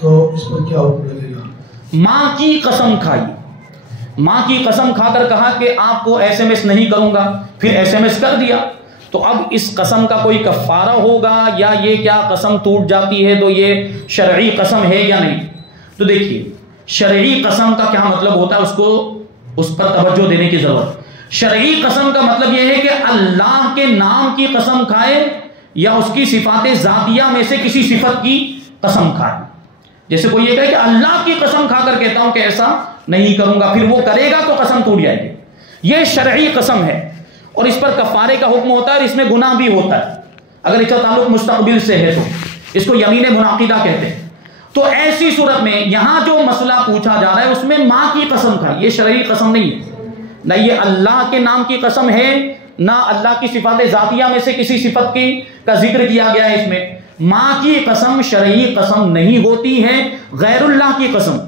تو اس پر کیا حکم لگے گا؟ ماں کی قسم کھائی, ماں کی قسم کھا کر کہا کہ آپ کو SMS نہیں کروں گا, پھر SMS کر دیا, تو اب اس قسم کا کوئی کفارہ ہوگا یا یہ کیا قسم ٹوٹ جاتی ہے تو یہ شرعی قسم ہے یا نہیں؟ تو دیکھیے شرعی قسم کا کیا مطلب ہوتا ہے, اس پر توجہ دینے کی ضرورت. شرعی قسم کا مطلب یہ ہے کہ اللہ کے نام کی قسم کھائے یا اس کی صفات ذاتیہ میں سے کسی صفت کی قسم کھائے. جیسے کوئی یہ کہے کہ اللہ کی قسم کھا کر کہتا ہوں کہ ایسا نہیں کروں گا, پھر وہ کرے گا تو قسم ٹوٹ جائے گی. یہ شرعی قسم ہے اور اس پر کفارے کا حکم ہوتا ہے اور اس میں گناہ بھی ہوتا ہے. اگر اس کا تعلق مستقبل سے ہے تو اس کو یمین منعقدہ کہتے ہیں. تو ایسی صورت میں یہاں جو مسئلہ پوچھا جا رہا ہے اس میں ماں کی قسم کھائی, یہ شرعی قسم نہیں ہے. نہ یہ اللہ کے نام کی قسم ہے, نہ اللہ کی صفات ذاتیہ میں سے کسی صفت کا ذکر کیا گیا ہے اس میں. ماں کی قسم شرعی قسم نہیں ہوتی ہے, غیر اللہ کی قسم,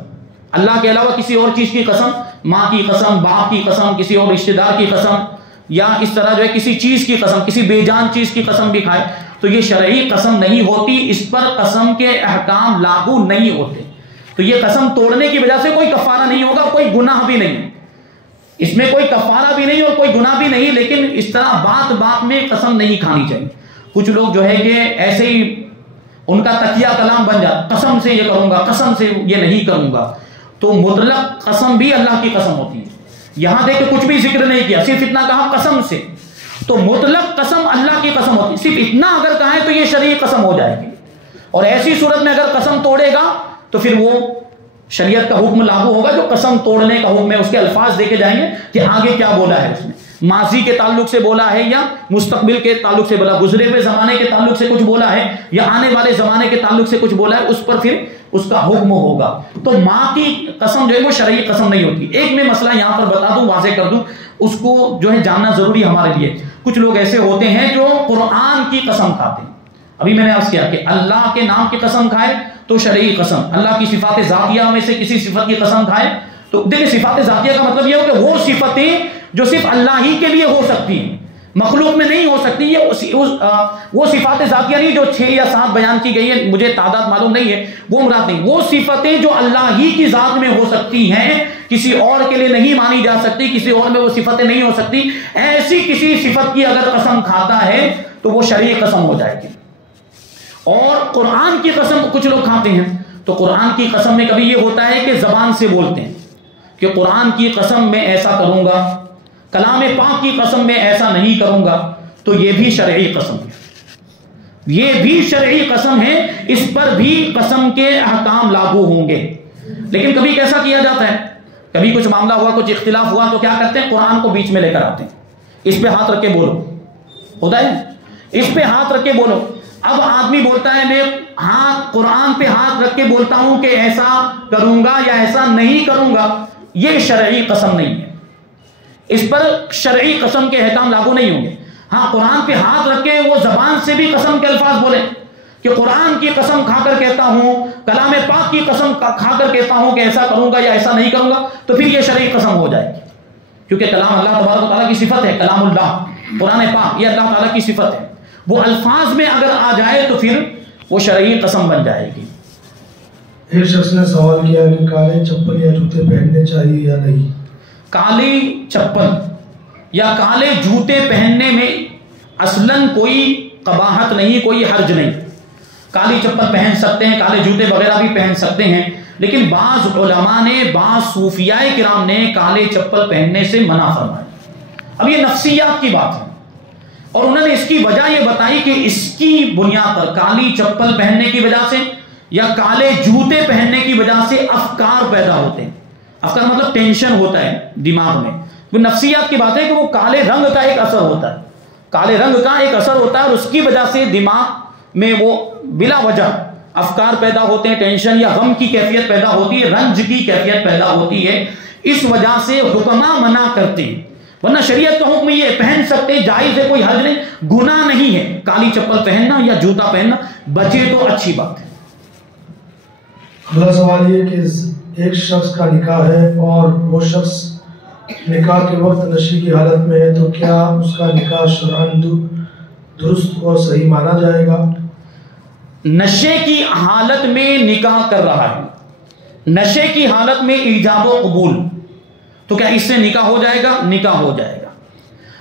اللہ کے علاوہ کسی اور چیز کی قسم, ماں کی قسم, باپ کی قسم, کسی اور رشتہ دار کی قسم, یا اس طرح جو ہے کسی چیز کی قسم, کسی بے جان چیز کی قسم بھی کھائے تو یہ شرعی قسم نہیں ہوتی. اس پر قسم کے احکام لاگو نہیں ہوتے. تو یہ قسم توڑنے کی وجہ سے کوئی کفارہ نہیں ہوگا, کوئی گناہ بھی نہیں, اس میں کوئی کفارہ بھی نہیں اور کوئی گناہ بھی نہیں. لیکن اس طرح بات بات میں قسم نہیں کھانی چاہیے. کچھ لوگ جو ہے کہ ایسے ہی ان کا تکیہ کلام بن جاتا, قسم سے یہ کروں گا, قسم سے یہ نہیں کروں گا. تو مطلق قسم بھی اللہ کی قسم ہوتی ہے. یہاں دیکھ کے کچھ بھی ذکر نہیں کیا, صرف اتنا کہا قسم سے, تو مطلق قسم اللہ کی قسم ہوتی ہے. صرف اتنا اگر کہیں تو یہ شرعی قسم ہو جائے گی. اور ایسی صورت میں اگر قسم توڑے گا تو پھر وہ شریعت کا حکم لاگو ہوگا جو قسم توڑنے کا حکم ہے. اس کے الفاظ دیکھے جائیں گے کہ آگے کیا بولا ہے, اس میں ماضی کے تعلق سے بولا ہے یا مستقبل کے تعلق سے بولا, گزرے ہوئے زمانے کے تعلق سے کچھ بولا ہے یا آنے والے زمانے کے تعلق سے کچھ بولا ہے, اس پر پھر اس کا حکم ہوگا. تو ماں کی قسم جو ہے وہ شرعی قسم نہیں ہوتی. ایک میں مسئلہ یہاں پر بتا دوں, واضح کر دوں, اس کو جو ہے جاننا ضروری ہمارے لیے. کچھ لوگ ایسے ہوتے ہیں جو قرآن کی قسم کھاتے ہیں. ابھی میں نے عرض کیا کہ اللہ کے نام کی قسم کھائے تو شرعی قسم, اللہ کی صفات ذاتیہ میں سے کسی صفت کی قسم کھائے تو دیکھیں صفات ذاتیہ کا مطلب یہ ہو کہ وہ صفتیں جو صرف اللہ ہی کے لیے ہو سکتی ہیں, مخلوق میں نہیں ہو سکتی. یہ وہ صفات ذاتیہ نہیں جو 6 یا 7 بیان کی گئی ہے, مجھے تعداد معلوم نہیں ہے, وہ مراد نہیں. وہ صفتیں جو اللہ ہی کی ذات میں ہو سکتی ہیں, کسی اور کے لیے نہیں مانی جا سکتی, کسی اور میں وہ صفتیں نہیں ہو سکتی, ایسی کسی صفت کی اگر قسم کھاتا ہے تو وہ شرعی قسم ہو جائے گی. اور قرآن کی قسم کچھ لوگ کھاتے ہیں, تو قرآن کی قسم میں کبھی یہ ہوتا ہے کہ زبان سے بولتے ہیں کہ قرآن کی قسم میں ایسا کروں گا, کلام پاک کی قسم میں ایسا نہیں کروں گا, تو یہ بھی شرعی قسم ہے. یہ بھی شرعی قسم ہے, اس پر بھی قسم کے احکام لاگو ہوں گے. لیکن کبھی کیسا کیا جاتا ہے, کبھی کچھ معاملہ ہوا, کچھ اختلاف ہوا, تو کیا کرتے ہیں, قرآن کو بیچ میں لے کر آتے ہیں, اس پہ ہاتھ رکھ کے بولو, ہوتا ہے اس پہ ہاتھ رکھ کے بولو. اب آدمی بولتا ہے میں قرآن پہ ہاتھ رکھ کے بولتا ہوں کہ ایسا کروں گا یا ایسا نہیں کروں گا, یہ شرعی قسم نہیں ہے. اس پر شرعی قسم کے احکام لاگو نہیں ہوں گے. ہاں قرآن پہ ہاتھ رکھ کے وہ زبان سے بھی قسم کے الفاظ بولیں کہ قرآن کی قسم کھا کر کہتا ہوں, کلام پاک کی قسم کھا کر کہتا ہوں کہ ایسا کروں گا یا ایسا نہیں کروں گا, تو پھر یہ شرعی قسم ہو جائے گی. کیونکہ کلام اللہ تبارک و تعالیٰ کی صفت ہے, کلام اللہ, قرآن پاک یہ اللہ تعالیٰ کی صفت ہے. وہ الفاظ میں اگر آ جائے تو پھر وہ شرعی قسم بن جائے گی. ایک شخص نے سوال کیا کہ کالے چپل یا جوتے پہننے چاہیے یا نہیں. کالی چپل یا کالے جوتے پہننے میں اصلاً کوئی قباحت نہیں, کوئی حرج نہیں. کالی چپل پہن سکتے ہیں, کالے جوتے وغیرہ بھی پہن سکتے ہیں, لیکن بعض علماء نے, بعض صوفیاء کرام نے کالے چپل پہننے سے منع فرمایا. اب یہ نفسیات کی بات ہے, اور انہوں نے اس کی وجہ یہ بتائی کہ اس کی بنیاد پر, کالی چپل پہننے کی وجہ سے یا کالے جوتے پہننے کی وجہ سے افکار پیدا ہوتے ہیں. افکار مطلب ٹینشن ہوتا ہے دماغ میں. وہ نفسیات کی بات ہے کہ وہ کالے رنگ کا ایک اثر ہوتا ہے, کالے رنگ کا ایک اثر ہوتا ہے, اور اس کی وجہ سے دماغ میں وہ بلا وجہ افکار پیدا ہوتے ہیں, ٹینشن یا غم کی کیفیت پیدا ہوتی ہے, رنج کی کیفیت پیدا ہوتی ہے. اس وجہ سے حکماں منع کرتے ہیں, ورنہ شریعت کا حکم یہ پہن سکتے, جائز ہے, کوئی حرج نہیں, گناہ نہیں ہے کالی چپل پہننا یا جوتا پہننا, بچے تو اچھی بات ہے. اگلا سوال یہ کہ ایک شخص کا نکاح ہے اور وہ شخص نکاح کے وقت نشے کی حالت میں ہے, تو کیا اس کا نکاح شرعاً درست اور صحیح مانا جائے گا؟ نشے کی حالت میں نکاح کر رہا ہے, نشے کی حالت میں ایجاب و قبول, تو کیا اس سے نکاح ہو جائے گا؟ نکاح ہو جائے گا.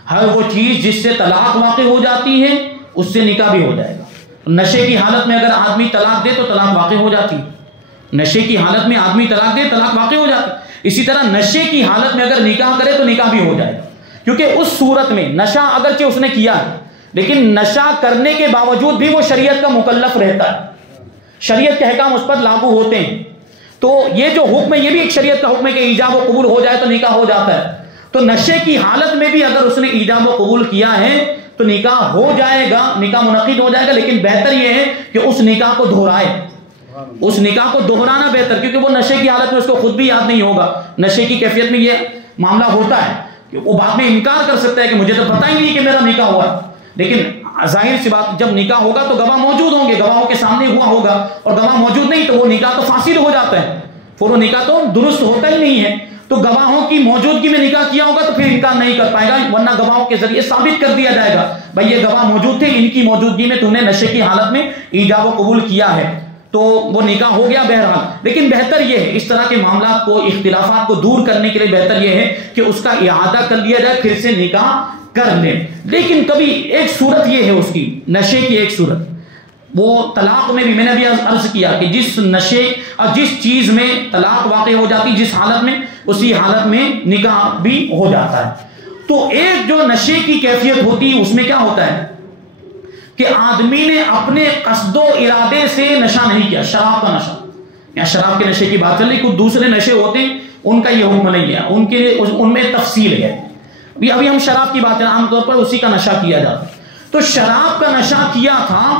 ہر وہ چیز جس سے طلاق واقع ہو جاتی ہے اس سے نکاح بھی ہو جائے گا. نشے کی حالت میں اگر آدمی طلاق دے تو طلاق واقع ہو جاتی ہے, نشے کی حالت میں آدمی طلاق دے طلاق واقع ہو جاتی ہے. اسی طرح نشے کی حالت میں اگر نکاح کرے تو نکاح بھی ہو جائے گا, کیونکہ اس صورت میں نشہ اگرچہ اس نے کیا ہے لیکن نشہ کرنے کے باوجود بھی وہ شریعت کا مکلف رہتا ہے, شریعت کے احکام اس پر لاگو ہوتے ہیں. تو یہ جو حکم ہے یہ بھی ایک شریعت کا حکم ہے کہ ایجاب و قبول ہو جائے تو نکاح ہو جاتا ہے. تو نشے کی حالت میں بھی اگر اس نے ایجاب و قبول کیا ہے تو نکاح ہو جائے گا, نکاح منعقد ہو جائے گا. لیکن بہتر یہ ہے کہ اس نکاح کو دہرائے, اس نکاح کو دہرانا بہتر, کیونکہ وہ نشے کی حالت میں اس کو خود بھی یاد نہیں ہوگا. نشے کی کیفیت میں یہ معاملہ ہوتا ہے کہ وہ بعد میں انکار کر سکتا ہے کہ مجھے تو پتہ ہی نہیں کہ میرا نکاح ہوا. لیکن ظاہر سی بات, جب نکاح ہوگا تو گواہ موجود ہوں گے, گواہوں کے سامنے ہوا ہوگا, اور گواہ موجود نہیں تو وہ نکاح تو فاسد ہو جاتا ہے, پھر وہ نکاح تو درست ہوتا ہی نہیں ہے. تو گواہوں کی موجودگی میں نکاح کیا ہوگا تو پھر انکار نہیں کر پائے گا, ورنہ گواہوں کے ذریعے ثابت کر دیا جائے گا بھائی یہ گواہ موجود تھے, ان کی موجودگی میں تم نے نشے کی حالت میں ایجاب و قبول کیا ہے, تو وہ نکاح ہو گیا بہرحال. لیکن بہتر یہ ہے اس طرح کے معاملات کو, اختلافات کو دور کرنے کے لیے بہتر یہ ہے کہ اس کا اعادہ کر لیا جائے, پھر سے نکاح کر لیں. لیکن کبھی ایک صورت یہ ہے اس کی نشے کی, ایک صورت وہ طلاق میں بھی میں نے ابھی عرض کیا کہ جس نشے اور جس چیز میں طلاق واقع ہو جاتی, جس حالت میں, اسی حالت میں نکاح بھی ہو جاتا ہے. تو ایک جو نشے کی کیفیت ہوتی ہے اس میں کیا ہوتا ہے کہ آدمی نے اپنے قصد و ارادے سے نشہ نہیں کیا, شراب کا نشہ, یا شراب کے نشے کی بات چل رہی, کچھ دوسرے نشے ہوتے ہیں ان کا یہ حکم نہیں ہے, ان میں تفصیل ہے. ابھی ہم شراب کی بات کریں, عام طور پر اسی کا نشہ کیا جاتا ہے. تو شراب کا نشہ کیا تھا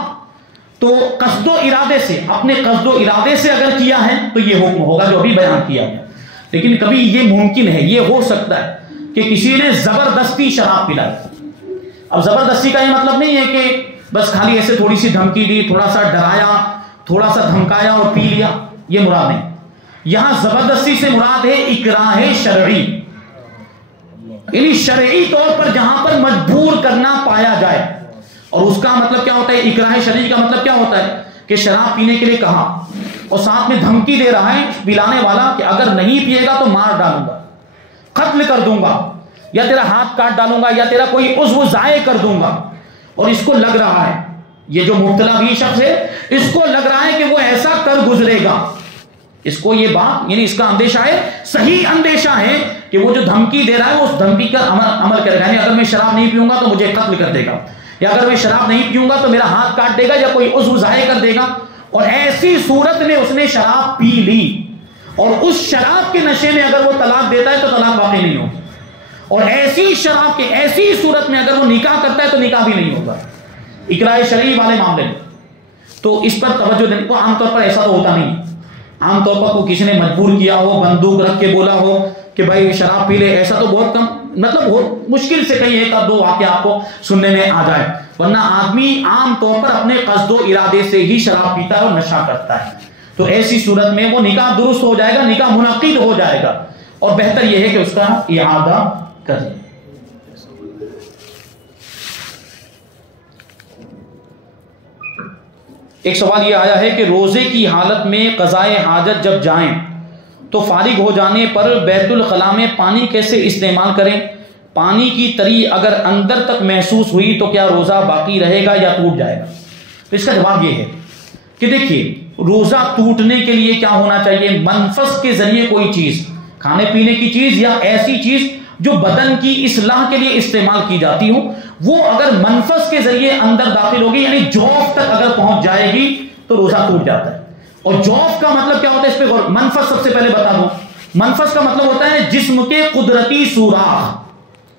تو قصد و ارادے سے, اپنے قصد و ارادے سے اگر کیا ہے تو یہ حکم ہوگا جو ابھی بیان کیا گیا. لیکن کبھی یہ ممکن ہے, یہ ہو سکتا ہے کہ کسی نے زبردستی شراب پلائی. اب زبردستی کا یہ مطلب نہیں ہے کہ بس خالی ایسے تھوڑی سی دھمکی دی, تھوڑا سا ڈرایا, تھوڑا سا دھمکایا اور پی لیا, یہ مراد نہیں. یہاں زبردستی سے مراد ہے اکراہ شرعی, یعنی شرعی طور پر جہاں پر مجبور کرنا پایا جائے. اور اس کا مطلب کیا ہوتا ہے, اکراہ شرعی کا مطلب کیا ہوتا ہے کہ شراب پینے کے لیے کہا اور ساتھ میں دھمکی دے رہا ہے پلانے والا کہ اگر نہیں پیے گا تو مار ڈالوں گا, قتل کر دوں گا, یا تیرا ہاتھ کاٹ ڈالوں گا, یا تیرا کوئی عضو ضائع کر دوں گا. اور اس کو لگ رہا ہے, یہ جو مبتلا بھی شخص ہے اس کو لگ رہا ہے کہ وہ ایسا کر گزرے گا, اس کو یہ بات یعنی اس کا اندیشہ ہے, صحیح اندیشہ ہے کہ وہ جو دھمکی دے رہا ہے اس دھمکی کا عمل کرے گا. یعنی اگر میں شراب نہیں پیوں گا تو مجھے قتل کر دے گا, یا اگر میں شراب نہیں پیوں گا تو میرا ہاتھ کاٹ دے گا, یا کوئی عضو ضائع کر دے گا. اور ایسی صورت میں اس نے شراب پی لی, اور اس شراب کے نشے میں اگر وہ طلاق دیتا ہے تو طلاق واقع نہیں ہوگی, اور ایسی شراب کے ایسی صورت میں اگر وہ نکاح کرتا ہے تو نکاح بھی نہیں ہوگا اکراہ شرعی والے معاملے میں. تو اس پر توجہ دینے کو, عام طور پر ایسا تو ہوتا نہیں. عام طور پر کسی نے مجبور کیا ہو, بندوق رکھ کے بولا ہو کہ بھائی شراب پی لے, ایسا تو بہت کم, مطلب مشکل سے کہیں ایک دو واقعہ آپ کو سننے میں آ جائے. ورنہ آدمی عام طور پر اپنے قصد و ارادے سے ہی شراب پیتا ہے اور نشہ کرتا ہے. تو ایسی صورت میں وہ نکاح درست ہو جائے گا, نکاح منعقد ہو جائے گا, اور بہتر یہ ہے کہ اس کا اعادہ کر لیں. ایک سوال یہ آیا ہے کہ روزے کی حالت میں قضائے حاجت جب جائیں تو فارغ ہو جانے پر بیت الخلاء میں پانی کیسے استعمال کریں؟ پانی کی تری اگر اندر تک محسوس ہوئی تو کیا روزہ باقی رہے گا یا ٹوٹ جائے گا؟ تو اس کا جواب یہ ہے کہ دیکھیے, روزہ ٹوٹنے کے لیے کیا ہونا چاہیے, منفس کے ذریعے کوئی چیز, کھانے پینے کی چیز یا ایسی چیز جو بدن کی اصلاح کے لیے استعمال کی جاتی ہو, وہ اگر منفس کے ذریعے اندر داخل ہوگی یعنی جوف تک اگر پہنچ جائے گی تو روزہ ٹوٹ جاتا ہے. اور جوف کا مطلب کیا ہوتا ہے اس پہ غور. منفس سب سے پہلے بتا دوں. منفس کا مطلب ہوتا ہے جسم کے قدرتی سوراخ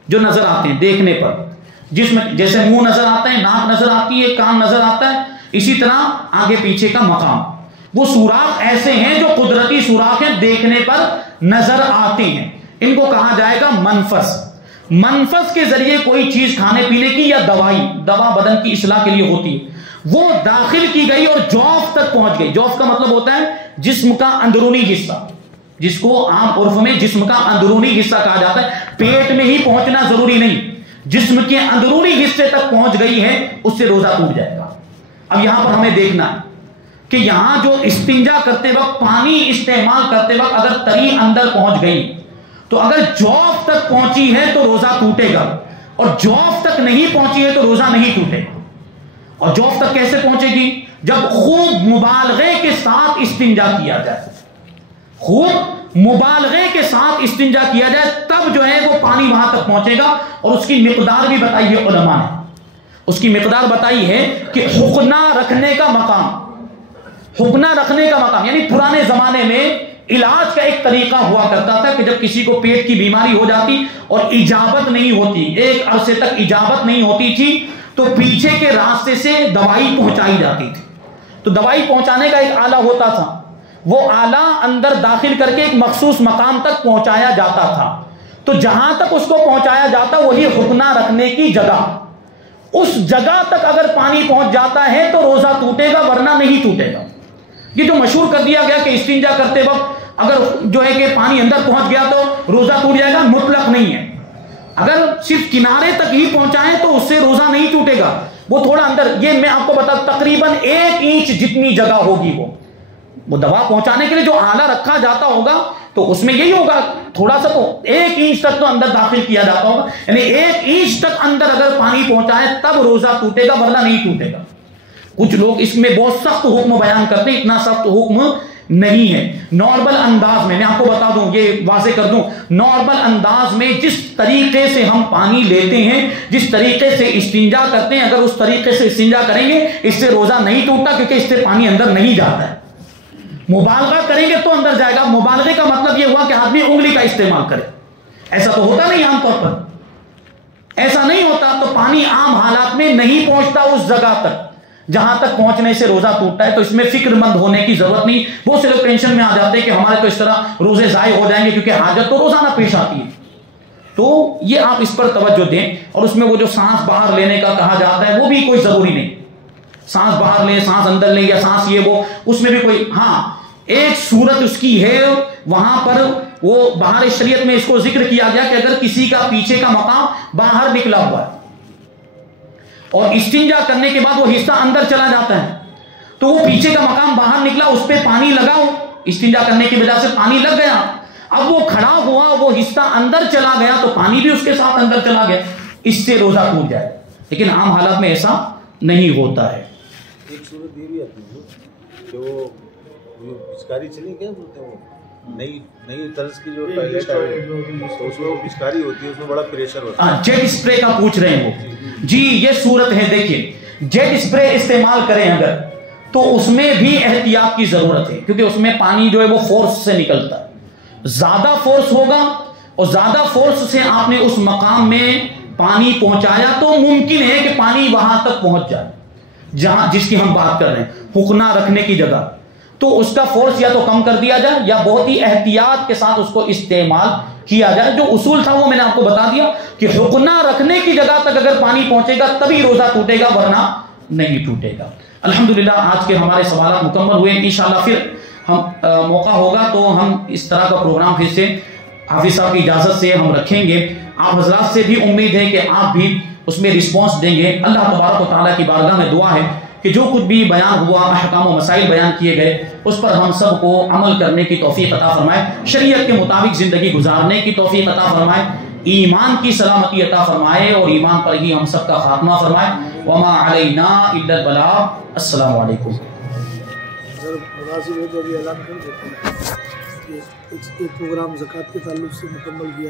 جو نظر آتے ہیں دیکھنے پر. جسم جیسے منہ نظر آتا ہے, ناک نظر آتی ہے, کان نظر آتا ہے, اسی طرح آگے پیچھے کا مقام. وہ سوراخ ایسے ہیں جو قدرتی سوراخ ہیں, دیکھنے پر نظر آتے ہیں, ان کو کہا جائے گا منفس. منفس کے ذریعے کوئی چیز کھانے پینے کی یا دوا بدن کی اصلاح کے لیے ہوتی ہے, وہ داخل کی گئی اور جوف تک پہنچ گئی. جوف کا مطلب ہوتا ہے جسم کا اندرونی حصہ, جس کو عام عرف میں جسم کا اندرونی حصہ کہا جاتا ہے. پیٹ میں ہی پہنچنا ضروری نہیں, جسم کے اندرونی حصے تک پہنچ گئی ہے, اس سے روزہ ٹوٹ جائے گا. اب یہاں پر ہمیں دیکھنا ہے کہ یہاں جو استنجا کرتے وقت, پانی استعمال کرتے وقت اگر تری اندر پہنچ گئی تو اگر جوف تک پہنچی ہے تو روزہ ٹوٹے گا, اور جوف تک نہیں پہنچی ہے تو روزہ نہیں ٹوٹے گا. اور جوف تک کیسے پہنچے گی؟ جب خوب مبالغے کے ساتھ استنجا کیا جائے, خوب مبالغے کے ساتھ استنجا کیا جائے, تب جو ہے وہ پانی وہاں تک پہنچے گا. اور اس کی مقدار بھی بتائی ہے علماء نے, اس کی مقدار بتائی ہے کہ حقنہ رکھنے کا مقام, حقنہ رکھنے کا مقام یعنی پرانے زمانے میں علاج کا ایک طریقہ ہوا کرتا تھا کہ جب کسی کو پیٹ کی بیماری ہو جاتی اور اجابت نہیں ہوتی, ایک عرصے تک اجابت نہیں ہوتی تھی, تو پیچھے کے راستے سے دوائی پہنچائی جاتی تھی. تو دوائی پہنچانے کا ایک آلہ ہوتا تھا, وہ آلہ اندر داخل کر کے ایک مخصوص مقام تک پہنچایا جاتا تھا. تو جہاں تک اس کو پہنچایا جاتا وہی حقنہ رکھنے کی جگہ, اس جگہ تک اگر پانی پہنچ جاتا ہے تو روزہ ٹوٹے گا, ورنہ نہیں ٹوٹے گا. یہ جو مشہور کر دیا گیا کہ استنجا کرتے وقت اگر جو ہے کہ پانی اندر پہنچ گیا تو روزہ ٹوٹ جائے گا, مطلق نہیں ہے. اگر صرف کنارے تک ہی پہنچائیں تو اس سے روزہ نہیں ٹوٹے گا, وہ تھوڑا اندر, یہ میں آپ کو بتا تقریباً 1 انچ جتنی جگہ ہوگی وہ دوا پہنچانے کے لیے جو آلہ رکھا جاتا ہوگا تو اس میں یہی ہوگا, تھوڑا سا تو 1 انچ تک تو اندر داخل کیا جاتا ہوگا, یعنی 1 انچ تک اندر اگر پانی پہنچائے تب روزہ ٹوٹے گا, ورنہ نہیں ٹوٹے گا. کچھ لوگ اس میں بہت سخت حکم بیان کرتے ہیں, اتنا سخت حکم نہیں ہے. نارمل انداز میں آپ کو بتا دوں, یہ واضح کر دوں, نارمل انداز میں جس طریقے سے ہم پانی لیتے ہیں, جس طریقے سے استنجا کرتے ہیں, اگر اس طریقے سے استنجا کریں گے اس سے روزہ نہیں ٹوٹتا, کیونکہ اس سے پانی اندر نہیں جاتا ہے. مبالغہ کریں گے تو اندر جائے گا. مبالغے کا مطلب یہ ہوا کہ آدمی انگلی کا استعمال کرے, ایسا تو ہوتا نہیں, عام طور پر ایسا نہیں ہوتا. تو پانی عام حالات میں نہیں پہنچتا اس جگہ تک جہاں تک پہنچنے سے روزہ ٹوٹتا ہے. تو اس میں فکر مند ہونے کی ضرورت نہیں. بہت سے لوگ ٹینشن میں آ جاتے ہیں کہ ہمارے تو اس طرح روزے ضائع ہو جائیں گے, کیونکہ حاجت تو روزانہ پیش آتی ہے. تو یہ آپ اس پر توجہ دیں. اور اس میں وہ جو سانس باہر لینے کا کہا جاتا ہے وہ بھی کوئی ضروری نہیں, سانس باہر لیں, سانس اندر لیں, یا سانس یہ وہ, اس میں بھی کوئی, ہاں ایک صورت اس کی ہے وہاں پر, وہ باہر شریعت میں اس کو ذکر کیا گیا کہ اگر کسی کا پیچھے کا مقام باہر نکلا ہوا ہے اور استنجا کرنے کے بعد وہ حصہ اندر چلا جاتا ہے, تو وہ پیچھے کا مقام باہر نکلا, اس پہ پانی لگاؤ, استنجا کرنے کی وجہ سے پانی لگ گیا, اب وہ کھڑا ہوا, وہ حصہ اندر چلا گیا تو پانی بھی اس کے ساتھ اندر چلا گیا, اس سے روزہ ٹوٹ جائے. لیکن عام حالات میں ایسا نہیں ہوتا ہے. ایک صورت یہ بھی آتی ہے کہ وہ پچکاری چلی کیا بولتے ہیں, وہ نئی طرز کی جو ٹوائلٹ ہے تو اس میں پچکاری ہوتی ہے, اس میں بڑا پریشر ہوتا ہے. جیٹ اسپرے کا پوچھ رہے ہیں وہ, جی یہ صورت ہے. دیکھیے جیٹ اسپرے استعمال کریں اگر تو اس میں بھی احتیاط کی ضرورت ہے, کیونکہ اس میں پانی جو ہے وہ فورس سے نکلتا ہے, زیادہ فورس ہوگا, اور زیادہ فورس سے آپ نے اس مقام میں پانی پہنچایا تو ممکن ہے کہ پانی وہاں تک پہنچ جائے جہاں جس کی ہم بات کر رہے ہیں, حقنہ رکھنے کی جگہ. تو اس کا فورس یا تو کم کر دیا جائے یا بہت ہی احتیاط کے ساتھ اس کو استعمال کیا جائے. جو اصول تھا وہ میں نے آپ کو بتا دیا کہ حقنہ رکھنے کی جگہ تک اگر پانی پہنچے گا تبھی روزہ ٹوٹے گا, ورنہ نہیں ٹوٹے گا. الحمدللہ آج کے ہمارے سوالات مکمل ہوئے. انشاءاللہ پھر ہم موقع ہوگا تو ہم اس طرح کا پروگرام پھر سے حافظ صاحب کی اجازت سے ہم رکھیں گے. آپ حضرات سے بھی امید ہے کہ آپ بھی اس میں رسپانس دیں گے. اللہ تبارک و تعالیٰ کی بارگاہ میں دعا ہے کہ جو کچھ بھی بیان ہوا, احکام و مسائل بیان کیے گئے, اس پر ہم سب کو عمل کرنے کی توفیق عطا فرمائے, شریعت کے مطابق زندگی گزارنے کی توفیق عطا فرمائے, ایمان کی سلامتی عطا فرمائے, اور ایمان پر ہی ہم سب کا خاتمہ فرمائے. وما علینا الا البلاغ. السلام علیکم. مناسب ہے تو ابھی اعلان کر دیتے ہیں کہ ایک پروگرام زکوٰۃ کے تعلق سے مکمل کیا